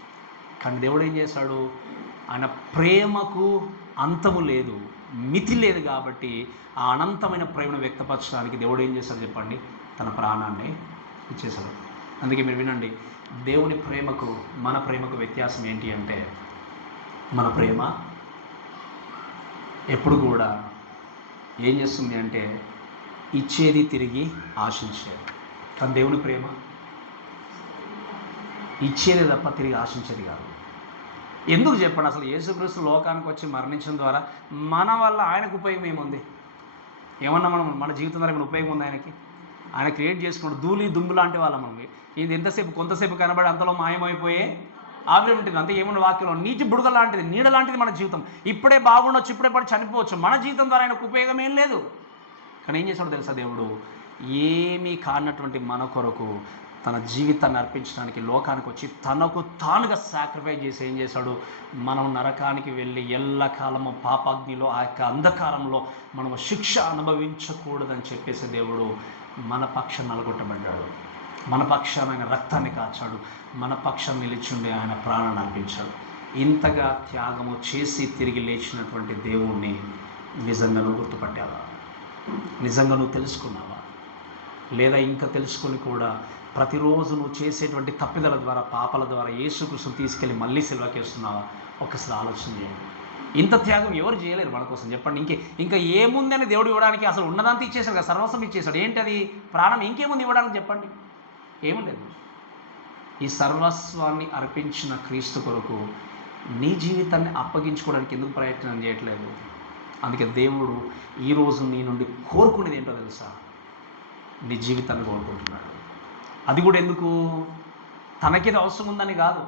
కానీ దేవుడు ఏం చేశాడు? ఆయన ప్రేమకు అంతము లేదు, మితి లేదు. కాబట్టి ఆ అనంతమైన ప్రేమను వ్యక్తపరచడానికి దేవుడు ఏం చేశాడు చెప్పండి? తన ప్రాణాన్ని ఇచ్చేశాడు. అందుకే మీరు వినండి, దేవుని ప్రేమకు మన ప్రేమకు వ్యత్యాసం ఏంటి అంటే, మన ప్రేమ ఎప్పుడు కూడా ఏం చేస్తుంది అంటే ఇచ్చేది తిరిగి ఆశించేది. కానీ దేవుని ప్రేమ ఇచ్చేది తప్ప తిరిగి ఆశించేది కాదు. ఎందుకు చెప్పండి? అసలు యేసుక్రీస్తు లోకానికి వచ్చి మరణించడం ద్వారా మన వల్ల ఆయనకు ఉపయోగం ఏముంది? ఏమన్నా మనం మన జీవితం ద్వారా ఏమైనా ఉపయోగం ఉంది ఆయనకి? ఆయన క్రియేట్ చేసుకున్నాడు. ధూళి దుమ్ము లాంటి వాళ్ళం మనం. ఇది ఎంతసేపు కొంతసేపు కనబడి అంతలో మాయమైపోయే ఆవిరి ఉంటుంది. అంతే. ఏమున్న వాక్యంలో నీటి బుడగ లాంటిది, నీడ లాంటిది మన జీవితం. ఇప్పుడే బాగుండొచ్చు, ఇప్పుడే పడి చనిపోవచ్చు. మన జీవితం ద్వారా ఆయనకు ఉపయోగం ఏం లేదు. కానీ ఏం చేశాడో తెలుసా? దేవుడు ఏమీ కానటువంటి మన కొరకు తన జీవితాన్ని అర్పించడానికి లోకానికి వచ్చి తనకు తానుగా సాక్రిఫైస్ చేసి ఏం చేశాడు? మనం నరకానికి వెళ్ళి ఎల్లకాలము పాపాగ్నిలో, ఆ యొక్క అంధకారంలో మనము శిక్ష అనుభవించకూడదని చెప్పేసి దేవుడు మన పక్షం నలగొట్టబడ్డాడు. మన పక్షాన ఆయన రక్తాన్ని కాచాడు. మన పక్షం నిలిచుండి ఆయన ప్రాణాన్ని అర్పించాడు. ఇంతగా త్యాగము చేసి తిరిగి లేచినటువంటి దేవుణ్ణి నిజంగా నువ్వు గుర్తుపట్టావా? నిజంగా నువ్వు తెలుసుకున్నావా? లేదా ఇంకా తెలుసుకొని కూడా ప్రతిరోజు నువ్వు చేసేటువంటి తప్పిదల ద్వారా, పాపాల ద్వారా యేసుక్రీస్తును తీసుకెళ్ళి మళ్ళీ సిలువకేస్తున్నావా? ఒక్కసారి ఆలోచన చేయండి. ఇంత త్యాగం ఎవరు చేయలేరు మన కోసం చెప్పండి. ఇంకా ఏముందని దేవుడు ఇవ్వడానికి? అసలు ఉన్నదంతా ఇచ్చేశాడు కదా, సర్వస్వం ఇచ్చేశాడు. ఏంటి అది? ప్రాణం. ఇంకేముంది ఇవ్వడానికి చెప్పండి? ఏమీ లేదు. ఈ సర్వస్వాన్ని అర్పించిన క్రీస్తు కొరకు నీ జీవితాన్ని అప్పగించుకోవడానికి ఎందుకు ప్రయత్నం చేయట్లేదు? అందుకే దేవుడు ఈరోజు నీ నుండి కోరుకునేది ఏంటో తెలుసా? నీ జీవితాన్ని కోరుకుంటున్నాడు. అది కూడా ఎందుకు? తనకేదో అవసరం ఉందని కాదు,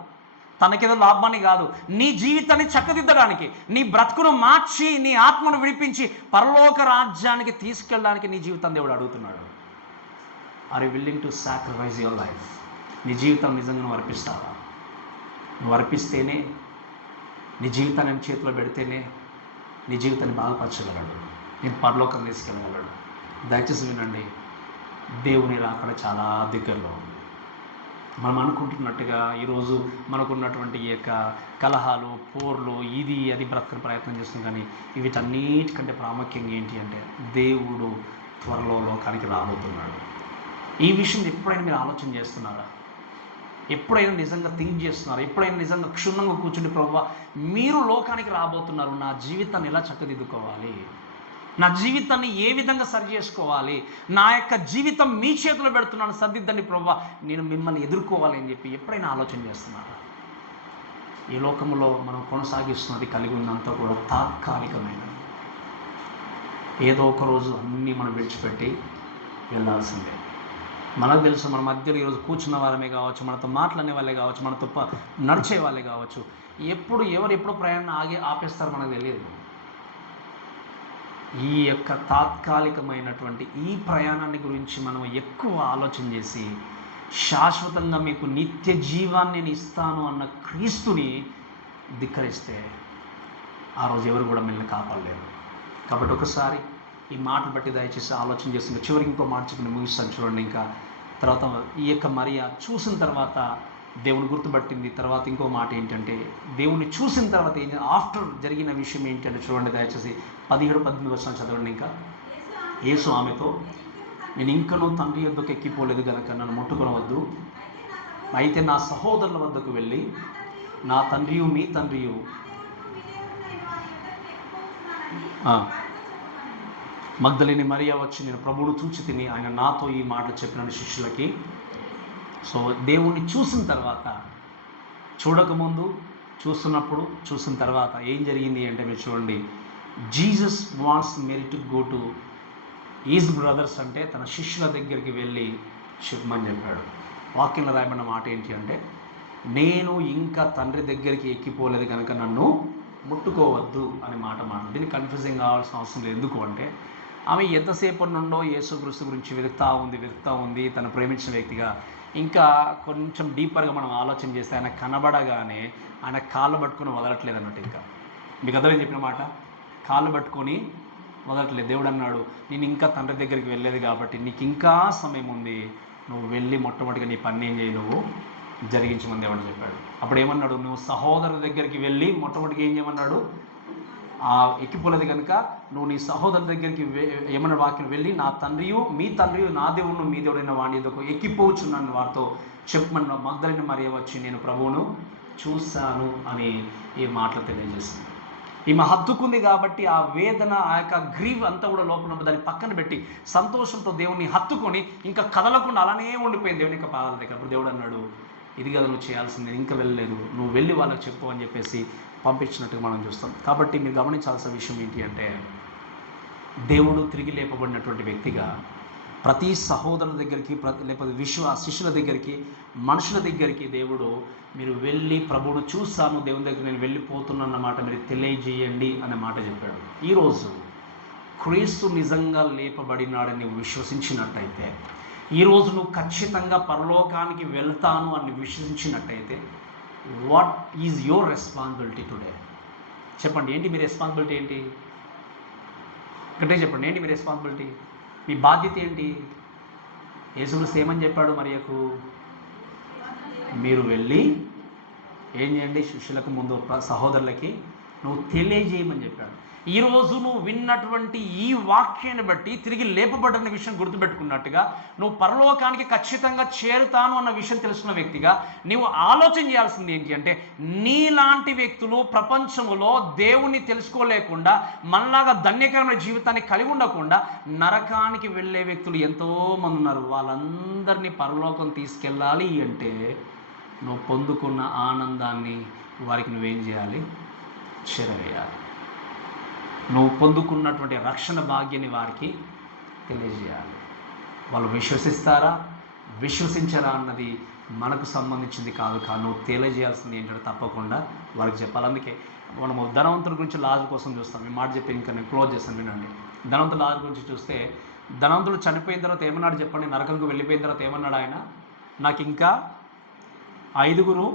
తనకేదో లాభాన్ని కాదు, నీ జీవితాన్ని చక్కదిద్దడానికి, నీ బ్రతుకును మార్చి నీ ఆత్మను విడిపించి పరలోక రాజ్యానికి తీసుకెళ్ళడానికి నీ జీవితాన్ని దేవుడు అడుగుతున్నాడు. Are you willing to sacrifice your life? నీ జీవితం నిజంగా నువ్వు అర్పిస్తావా? నువ్వు అర్పిస్తేనే, నీ జీవితాన్ని చేతిలో పెడితేనే నీ జీవితాన్ని బాగుపరచగలడు, నేను పరలోకం తీసుకెళ్ళగలడు. దయచేసి వినండి, దేవుని రాకడ చాలా దగ్గరలో. మనం అనుకుంటున్నట్టుగా ఈరోజు మనకున్నటువంటి ఈ యొక్క కలహాలు, పోర్లు, ఇది అది బ్రతకని ప్రయత్నం చేస్తున్నాం, కానీ వీటన్నిటికంటే ప్రాముఖ్యంగా ఏంటి అంటే దేవుడు త్వరలో లోకానికి రాబోతున్నాడు. ఈ విషయం ఎప్పుడైనా మీరు ఆలోచన చేస్తున్నారా? ఎప్పుడైనా నిజంగా థింక్ చేస్తున్నారు? ఎప్పుడైనా నిజంగా క్షుణ్ణంగా కూర్చుని, ప్రభువా మీరు లోకానికి రాబోతున్నారు, నా జీవితాన్ని ఎలా చక్కదిద్దుకోవాలి, నా జీవితాన్ని ఏ విధంగా సరి చేసుకోవాలి, నా యొక్క జీవితం మీ చేతిలో పెడుతున్నాను, సర్దిద్దండి ప్రభువా, నేను మిమ్మల్ని ఎదుర్కోవాలి అని చెప్పి ఎప్పుడైనా ఆలోచన చేస్తున్నారా? ఈ లోకంలో మనం కొనసాగిస్తున్నది కలిగి ఉన్నంతా కూడా తాత్కాలికమైనది. ఏదో ఒక రోజు అన్నీ మనం విడిచిపెట్టి వెళ్ళాల్సిందే. మనకు తెలుసు, మన మధ్యలో ఈరోజు కూర్చున్న వారమే కావచ్చు, మనతో మాట్లాడే వాళ్ళే కావచ్చు, మనతో నడిచే వాళ్ళే కావచ్చు, ఎవరు ప్రయాణం ఆపేస్తారో మనకు తెలియదు. ఈ యొక్క తాత్కాలికమైనటువంటి ఈ ప్రయాణాన్ని గురించి మనం ఎక్కువ ఆలోచన చేసి, శాశ్వతంగా మీకు నిత్య జీవాన్ని నేను ఇస్తాను అన్న క్రీస్తుని ధిక్కరిస్తే ఆ రోజు ఎవరు కూడా మిమ్మల్ని కాపాడలేరు. కాబట్టి ఒకసారి ఈ మాటలు బట్టి దయచేసి ఆలోచన చేస్తుంది. చివరికి ఇంకో మాట చెప్పి ముగిస్తాను చూడండి. ఇంకా తర్వాత ఈ యొక్క మరియా చూసిన తర్వాత దేవుని గుర్తుపట్టింది. తర్వాత ఇంకో మాట ఏంటంటే, దేవుని చూసిన తర్వాత ఆఫ్టర్ జరిగిన విషయం ఏంటంటే చూడండి దయచేసి 17-18 వర్షాలు చదవండి. ఇంకా యేసు ఆమెతో, నేను ఇంకనూ తండ్రి యొద్దకు ఎక్కిపోలేదు కనుక నన్ను ముట్టుకొనవద్దు. అయితే నా సహోదరుల వద్దకు వెళ్ళి, నా తండ్రియు మీ తండ్రియు మగ్దలేని మరియా వచ్చి, నేను ప్రభువును చూచి తిని ఆయన నాతో ఈ మాటలు చెప్పినాడు శిష్యులకి. సో దేవుణ్ణి చూసిన తర్వాత, చూడకముందు, చూస్తున్నప్పుడు, చూసిన తర్వాత ఏం జరిగింది అంటే మీరు చూడండి. Jesus wants Mary to go to his brothers, అంటే తన శిష్యుల దగ్గరికి వెళ్ళి చెప్పమని చెప్పాడు. వాక్యంలో రాయబడిన మాట ఏంటి అంటే, నేను ఇంకా తండ్రి దగ్గరికి ఎక్కిపోలేదు కనుక నన్ను ముట్టుకోవద్దు అనే మాట. దీన్ని కన్ఫ్యూజింగ్ కావాల్సిన అవసరం లేదు. ఎందుకు అంటే, ఆమె ఎంతసేపటి నుండో యేసుక్రీస్తు గురించి వెతుకుతూ ఉంది తను ప్రేమించిన వ్యక్తిగా. ఇంకా కొంచెం డీపర్గా మనం ఆలోచన చేస్తే, ఆయన కనబడగానే ఆయన కాళ్ళు పట్టుకొని వదలట్లేదు అన్నట్టు. ఇంకా మీకు అర్థమైంది చెప్పిన మాట, కాళ్ళు పట్టుకొని వదలట్లేదు. దేవుడు అన్నాడు, నేను ఇంకా తండ్రి దగ్గరికి వెళ్ళలేదు కాబట్టి నీకు ఇంకా సమయం ఉంది, నువ్వు వెళ్ళి మొట్టమొదటిగా నీ పని ఏం చేయి, నువ్వు జరిగించమని దేవుడు చెప్పాడు. అప్పుడు ఏమన్నాడు, నువ్వు సహోదరుల దగ్గరికి వెళ్ళి మొట్టమొదటిగా ఏం చేయమన్నాడు, ఎక్కిపోలేదు కనుక నువ్వు నీ సహోదరుల దగ్గరికి ఏమన్నా వాక్యం వెళ్ళి, నా తండ్రియు మీ తండ్రియు నా దేవుడు మీ దేవుడైన వాణి ఎదుకు ఎక్కిపోవచ్చున్నాను వారితో చెప్పమన్న. మగ్దలేని మరియ వచ్చి, నేను ప్రభువును చూశాను అని ఈ మాటలు తెలియజేసింది. ఈమె హత్తుకుంది కాబట్టి ఆ వేదన, ఆ యొక్క గ్రీవ్ అంతా కూడా లోపల దాన్ని పక్కన పెట్టి సంతోషంతో దేవుణ్ణి హత్తుకొని ఇంకా కదలకుండా అలానే ఉండిపోయింది దేవుని యొక్క పాదాల దగ్గర. అప్పుడు దేవుడు అన్నాడు, ఇది కదా నువ్వు చేయాల్సింది, ఇంకా వెళ్ళలేదు, నువ్వు వెళ్ళి వాళ్ళకి చెప్పు అని చెప్పేసి పంపించినట్టుగా మనం చూస్తాం. కాబట్టి మీరు గమనించాల్సిన విషయం ఏంటి అంటే, దేవుడు తిరిగి లేపబడినటువంటి వ్యక్తిగా ప్రతి సహోదరుల దగ్గరికి, లేకపోతే శిష్యుల దగ్గరికి, మనుషుల దగ్గరికి దేవుడు, మీరు వెళ్ళి ప్రభువును చూస్తాను, దేవుని దగ్గర నేను వెళ్ళిపోతున్నాన్నమాట మీరు తెలియజేయండి అనే మాట చెప్పాడు. ఈరోజు క్రీస్తు నిజంగా లేపబడినాడని విశ్వసించినట్టయితే, ఈరోజు నువ్వు ఖచ్చితంగా పరలోకానికి వెళ్తాను అని విశ్వసించినట్టయితే, what is your responsibility today? చెప్పండి, ఏంటి మీ రెస్పాన్సిబిలిటీ ఏంటి? ఇక్కడే చెప్పండి, ఏంటి మీ రెస్పాన్సిబిలిటీ, మీ బాధ్యత ఏంటి? యేసుక్రీస్తు ఏమని చెప్పాడు మరియకు? మీరు వెళ్ళి ఏం చేయండి, శిష్యులకు ముందు సహోదరులకి నువ్వు తెలియజేయమని చెప్పాడు. ఈరోజు నువ్వు విన్నటువంటి ఈ వాక్యాన్ని బట్టి తిరిగి లేపబడిన విషయం గుర్తుపెట్టుకున్నట్టుగా, నువ్వు పరలోకానికి ఖచ్చితంగా చేరుతాను అన్న విషయం తెలుసుకున్న వ్యక్తిగా నీవు ఆలోచన చేయాల్సింది ఏంటి అంటే, నీలాంటి వ్యక్తులు ప్రపంచంలో దేవుణ్ణి తెలుసుకోలేకుండా, మనలాగా ధన్యకరమైన జీవితాన్ని కలిగి ఉండకుండా నరకానికి వెళ్ళే వ్యక్తులు ఎంతోమంది ఉన్నారు. వాళ్ళందరినీ పరలోకం తీసుకెళ్ళాలి అంటే నువ్వు పొందుకున్న ఆనందాన్ని, వారికి నువ్వేం చేయాలి? చేరవేయాలి. నువ్వు పొందుకున్నటువంటి రక్షణ భాగ్యాన్ని వారికి తెలియజేయాలి. వాళ్ళు విశ్వసిస్తారా విశ్వసించరా అన్నది మనకు సంబంధించింది కాదు. కానీ నువ్వు తెలియజేయాల్సింది ఏంటంటే తప్పకుండా వారికి చెప్పాలి. అందుకే మనము ధనవంతుల గురించి లాజరు కోసం చూస్తాం. ఈ మాట చెప్పి ఇంకా నేను క్లోజ్ చేస్తాను, వినండి. ధనవంతుల లాజరు గురించి చూస్తే, ధనవంతుడు చనిపోయిన తర్వాత ఏమన్నాడు చెప్పండి? నరకంకు వెళ్ళిపోయిన తర్వాత ఏమన్నాడు ఆయన? నాకు ఇంకా 5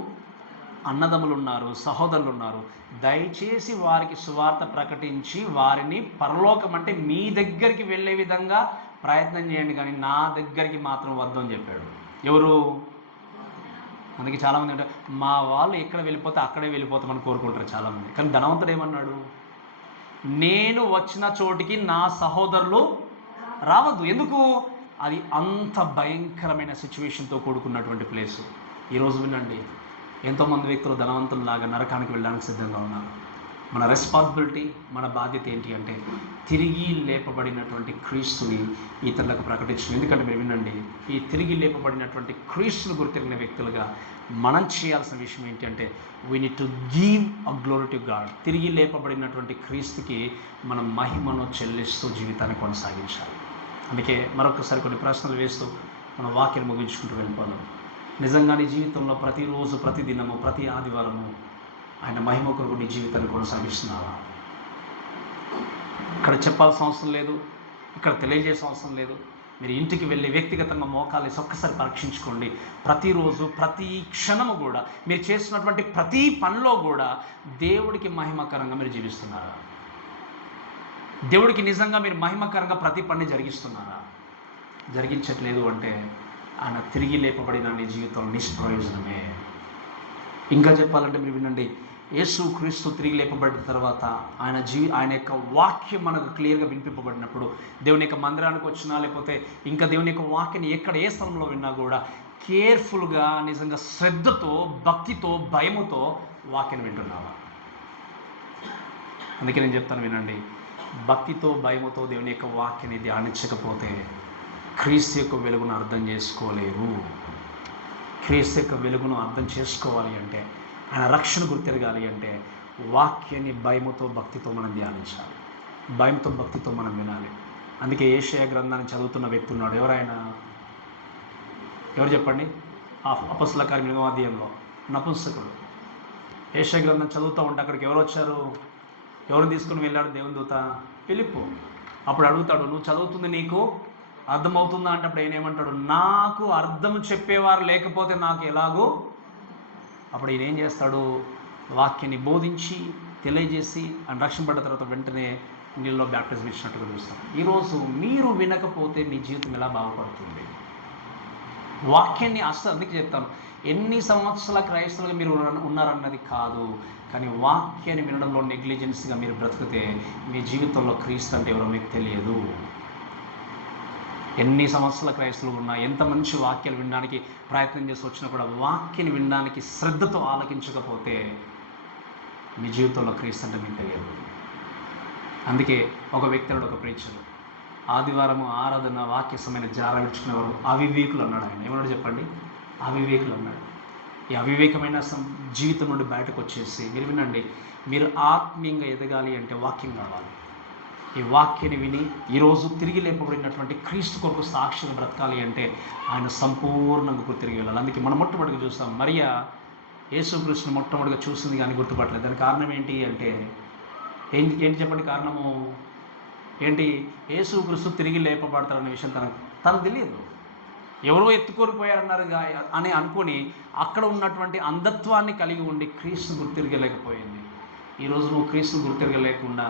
అన్నదమ్ములు ఉన్నారు, సహోదరులు ఉన్నారు, దయచేసి వారికి సువార్త ప్రకటించి వారిని పరలోకం అంటే మీ దగ్గరికి వెళ్ళే విధంగా ప్రయత్నం చేయండి, కానీ నా దగ్గరికి మాత్రం వద్దు అని చెప్పాడు. ఎవరు? అందుకే చాలామంది అంటే మా వాళ్ళు ఎక్కడ వెళ్ళిపోతే అక్కడే వెళ్ళిపోతామని కోరుకుంటారు చాలామంది. కానీ ధనవంతుడు ఏమన్నాడు? నేను వచ్చిన చోటికి నా సహోదరులు రావద్దు. ఎందుకు? అది అంత భయంకరమైన సిచ్యువేషన్తో కూడుకున్నటువంటి ప్లేసు. ఈరోజు వినండి, ఎంతోమంది వ్యక్తులు ధనవంతుల్లాగా నరకానికి వెళ్ళడానికి సిద్ధంగా ఉన్నారు. మన రెస్పాన్సిబిలిటీ, మన బాధ్యత ఏంటి అంటే తిరిగి లేపబడినటువంటి క్రీస్తుని ఇతరులకు ప్రకటించడం. ఎందుకంటే మీరు వినండి, ఈ తిరిగి లేపబడినటువంటి క్రీస్తుని గుర్తిరిగిన వ్యక్తులుగా మనం చేయాల్సిన విషయం ఏంటి అంటే we need to give a glory to God. తిరిగి లేపబడినటువంటి క్రీస్తుకి మనం మహిమను చెల్లిస్తూ జీవితాన్ని కొనసాగించాలి. అందుకే మరొకసారి కొన్ని ప్రశ్నలు వేస్తూ మన వాక్యాన్ని ముగించుకుంటూ వెళ్ళిపోదాం. నిజంగా నీ జీవితంలో ప్రతిరోజు, ప్రతిదినము, ప్రతి ఆదివారము ఆయన మహిమ కొరకు నీ జీవితాన్ని కొనసాగిస్తున్నావా? ఇక్కడ చెప్పాల్సిన అవసరం లేదు, ఇక్కడ తెలియజేసిన అవసరం లేదు. మీరు ఇంటికి వెళ్ళి వ్యక్తిగతంగా మోకాలి ఒక్కసారి పరీక్షించుకోండి. ప్రతిరోజు, ప్రతి క్షణము కూడా మీరు చేస్తున్నటువంటి ప్రతి పనిలో కూడా దేవుడికి మహిమకరంగా మీరు జీవిస్తున్నారా? దేవుడికి నిజంగా మీరు మహిమకరంగా ప్రతి పని జరిగిస్తున్నారా? జరిగించట్లేదు అంటే ఆయన తిరిగి లేపబడిన నీ జీవితంలో నిష్ప్రయోజనమే. ఇంకా చెప్పాలంటే మీరు వినండి, యేసు క్రీస్తు తిరిగి లేపబడిన తర్వాత ఆయన యొక్క వాక్యం మనకు క్లియర్గా వినిపింపబడినప్పుడు, దేవుని యొక్క మందిరానికి వచ్చినా లేకపోతే ఇంకా దేవుని యొక్క వాక్యాన్ని ఎక్కడ ఏ స్థలంలో విన్నా కూడా కేర్ఫుల్గా, నిజంగా శ్రద్ధతో, భక్తితో, భయముతో వాక్యాన్ని వింటున్నావా? అందుకే నేను చెప్తాను వినండి, భక్తితో, భయముతో దేవుని యొక్క వాక్యాన్ని ధ్యానించకపోతే క్రీస్తు యొక్క వెలుగును అర్థం చేసుకోలేరు. క్రీస్తు యొక్క వెలుగును అర్థం చేసుకోవాలి అంటే, ఆయన రక్షణ గుర్తిరగాలి అంటే వాక్యాన్ని భయముతో, భక్తితో మనం ధ్యానించాలి. భయంతో, భక్తితో మనం వినాలి. అందుకే యెషయా గ్రంథాన్ని చదువుతున్న వ్యక్తి ఉన్నాడు. ఎవరు చెప్పండి? అపొస్తలుల కార్యం 8వ అధ్యాయంలో నపుంసకుడు యెషయా గ్రంథం చదువుతూ ఉంటే అక్కడికి ఎవరు వచ్చారు? ఎవరు తీసుకుని వెళ్ళాడు? దేవుని దూత ఫిలిప్పు. అప్పుడు అడుగుతాడు, నువ్వు చదువుతుంది నీకు అర్థమవుతుందా అంటే అప్పుడు ఆయన ఏమంటాడు? నాకు అర్థం చెప్పేవారు లేకపోతే నాకు ఎలాగో. అప్పుడు ఈయన ఏం చేస్తాడు? వాక్యాన్ని బోధించి తెలియజేసి ఆయన రక్షింపడ్డ తర్వాత వెంటనే నీళ్ళలో బ్యాప్టిజం ఇచ్చినట్టుగా చూస్తాం. ఈరోజు మీరు వినకపోతే మీ జీవితం ఎలా బాగుపడుతుంది? వాక్యాన్ని అసలు అందుకే చెప్తాను, ఎన్ని సంవత్సరాల క్రైస్తవులుగా మీరు ఉన్నారన్నది కాదు, కానీ వాక్యాన్ని వినడంలో నెగ్లిజెన్స్గా మీరు బ్రతికితే మీ జీవితంలో క్రీస్తు అంటే ఎవరో మీకు తెలియదు. ఎన్ని సంవత్సరాల క్రైస్తవులు ఉన్నా, ఎంత మంచి వాక్యాలు వినడానికి ప్రయత్నం చేసి వచ్చినా కూడా వాక్యాన్ని వినడానికి శ్రద్ధతో ఆలకించకపోతే మీ జీవితంలో క్రీస్తు అంటే మీకు తెలియదు. అందుకే ఒక వ్యక్తి, ఒక ప్రీచరు, ఆదివారం ఆరాధన వాక్య సమయాన్ని జార విడుచుకునేవారు అవివేకులు అన్నాడు. ఆయన ఏమన్నాడు చెప్పండి? అవివేకులు అన్నాడు. ఈ అవివేకమైన జీవితం నుండి బయటకు వచ్చేసి మీరు వినండి, మీరు ఆత్మీయంగా ఎదగాలి అంటే వాక్యం కావాలి. ఈ వాక్యాన్ని విని ఈరోజు తిరిగి లేపబడినటువంటి క్రీస్తు కొరకు సాక్షిగా బ్రతకాలి అంటే ఆయన సంపూర్ణంగా తిరిగి వెళ్ళాలి. అందుకే మనం మొట్టమొదటిగా చూస్తాం, మరియా యేసుక్రీస్తుని మొట్టమొదటిగా చూసింది కానీ గుర్తుపట్టలేదు. దానికి కారణం ఏంటి అంటే ఏంటి చెప్పండి? కారణము ఏంటి? యేసుక్రీస్తు తిరిగి లేపబడతారన్న విషయం తనకు తెలియదు. ఎవరో ఎత్తుకోరిపోయారన్నారు అని అనుకొని అక్కడ ఉన్నటువంటి అంధత్వాన్ని కలిగి ఉండి క్రీస్తు గుర్తిరగలేకపోయింది. ఈరోజు నువ్వు క్రీస్తు గుర్తిరగలేకుండా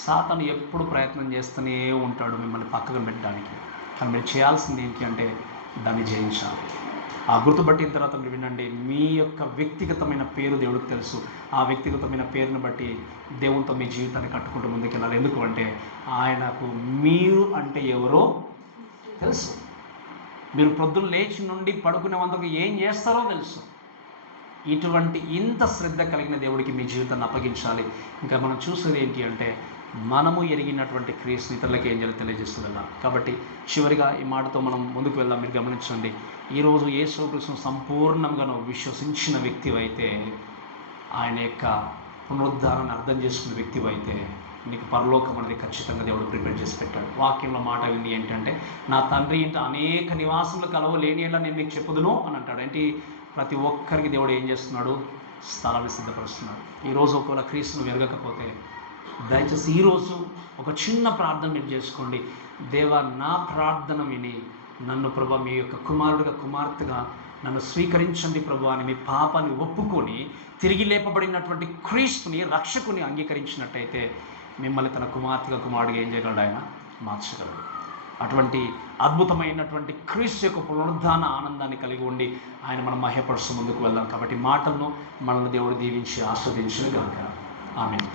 సాతాను ఎప్పుడు ప్రయత్నం చేస్తూనే ఉంటాడు మిమ్మల్ని పక్కకు పెట్టడానికి. కానీ మీరు చేయాల్సింది ఏంటి అంటే దాన్ని జయించాలి. ఆ గుర్తుపట్టిన తర్వాత మీరు వినండి, మీ యొక్క వ్యక్తిగతమైన పేరు దేవుడికి తెలుసు. ఆ వ్యక్తిగతమైన పేరుని బట్టి దేవునితో మీ జీవితాన్ని కట్టుకుంటూ ముందుకెళ్ళాలి. ఎందుకు అంటే ఆయనకు మీరు అంటే ఎవరో తెలుసు. మీరు పొద్దున్న లేచి నుండి పడుకునే వంతకు ఏం చేస్తారో తెలుసు. ఇటువంటి ఇంత శ్రద్ధ కలిగిన దేవుడికి మీ జీవితాన్ని అప్పగించాలి. ఇంకా మనం చూసేది ఏంటి అంటే మనము ఎరిగినటువంటి క్రీస్తుని ఇతరులకు ఏం చేయాలో తెలియజేస్తుందా. కాబట్టి చివరిగా ఈ మాటతో మనం ముందుకు వెళ్దాం. మీరు గమనించండి, ఈరోజు యేసుక్రీస్తును సంపూర్ణంగా నువ్వు విశ్వసించిన వ్యక్తివైతే ఆయన యొక్క పునరుద్ధానాన్ని అర్థం చేసుకున్న వ్యక్తి అయితే నీకు పరలోకం అనేది ఖచ్చితంగా దేవుడు ప్రిపేర్ చేసి పెట్టాడు. వాక్యంలో మాట వింది ఏంటంటే, నా తండ్రి ఇంట అనేక నివాసములు కలవలేని ఎలా నేను మీకు చెప్పుదును అని అంటాడు. ఏంటి? ప్రతి ఒక్కరికి దేవుడు ఏం చేస్తున్నాడు? స్థలాన్ని సిద్ధపరుస్తున్నాడు. ఈరోజు ఒకవేళ క్రీస్తును వెరగకపోతే దయచేసి ఈరోజు ఒక చిన్న ప్రార్థన మీరు చేసుకోండి. దేవా, నా ప్రార్థన విని నన్ను ప్రభా మీ యొక్క కుమారుడిగా కుమార్తెగా నన్ను స్వీకరించండి ప్రభు అని మీ పాపాన్ని ఒప్పుకొని తిరిగి లేపబడినటువంటి క్రీస్తుని రక్షకుని అంగీకరించినట్టయితే మిమ్మల్ని తన కుమార్తెగా కుమారుడిగా ఏం చేయగలడు? ఆయన మార్చగలడు. అటువంటి అద్భుతమైనటువంటి క్రీస్తు యొక్క పునరుద్ధాన ఆనందాన్ని కలిగి ఉండి ఆయన మనం మహ్యపరుస్తూ ముందుకు వెళ్దాం. కాబట్టి మాటలను మనల్ని దేవుడు దీవించి ఆస్వాదించును గాక. ఆమేన్.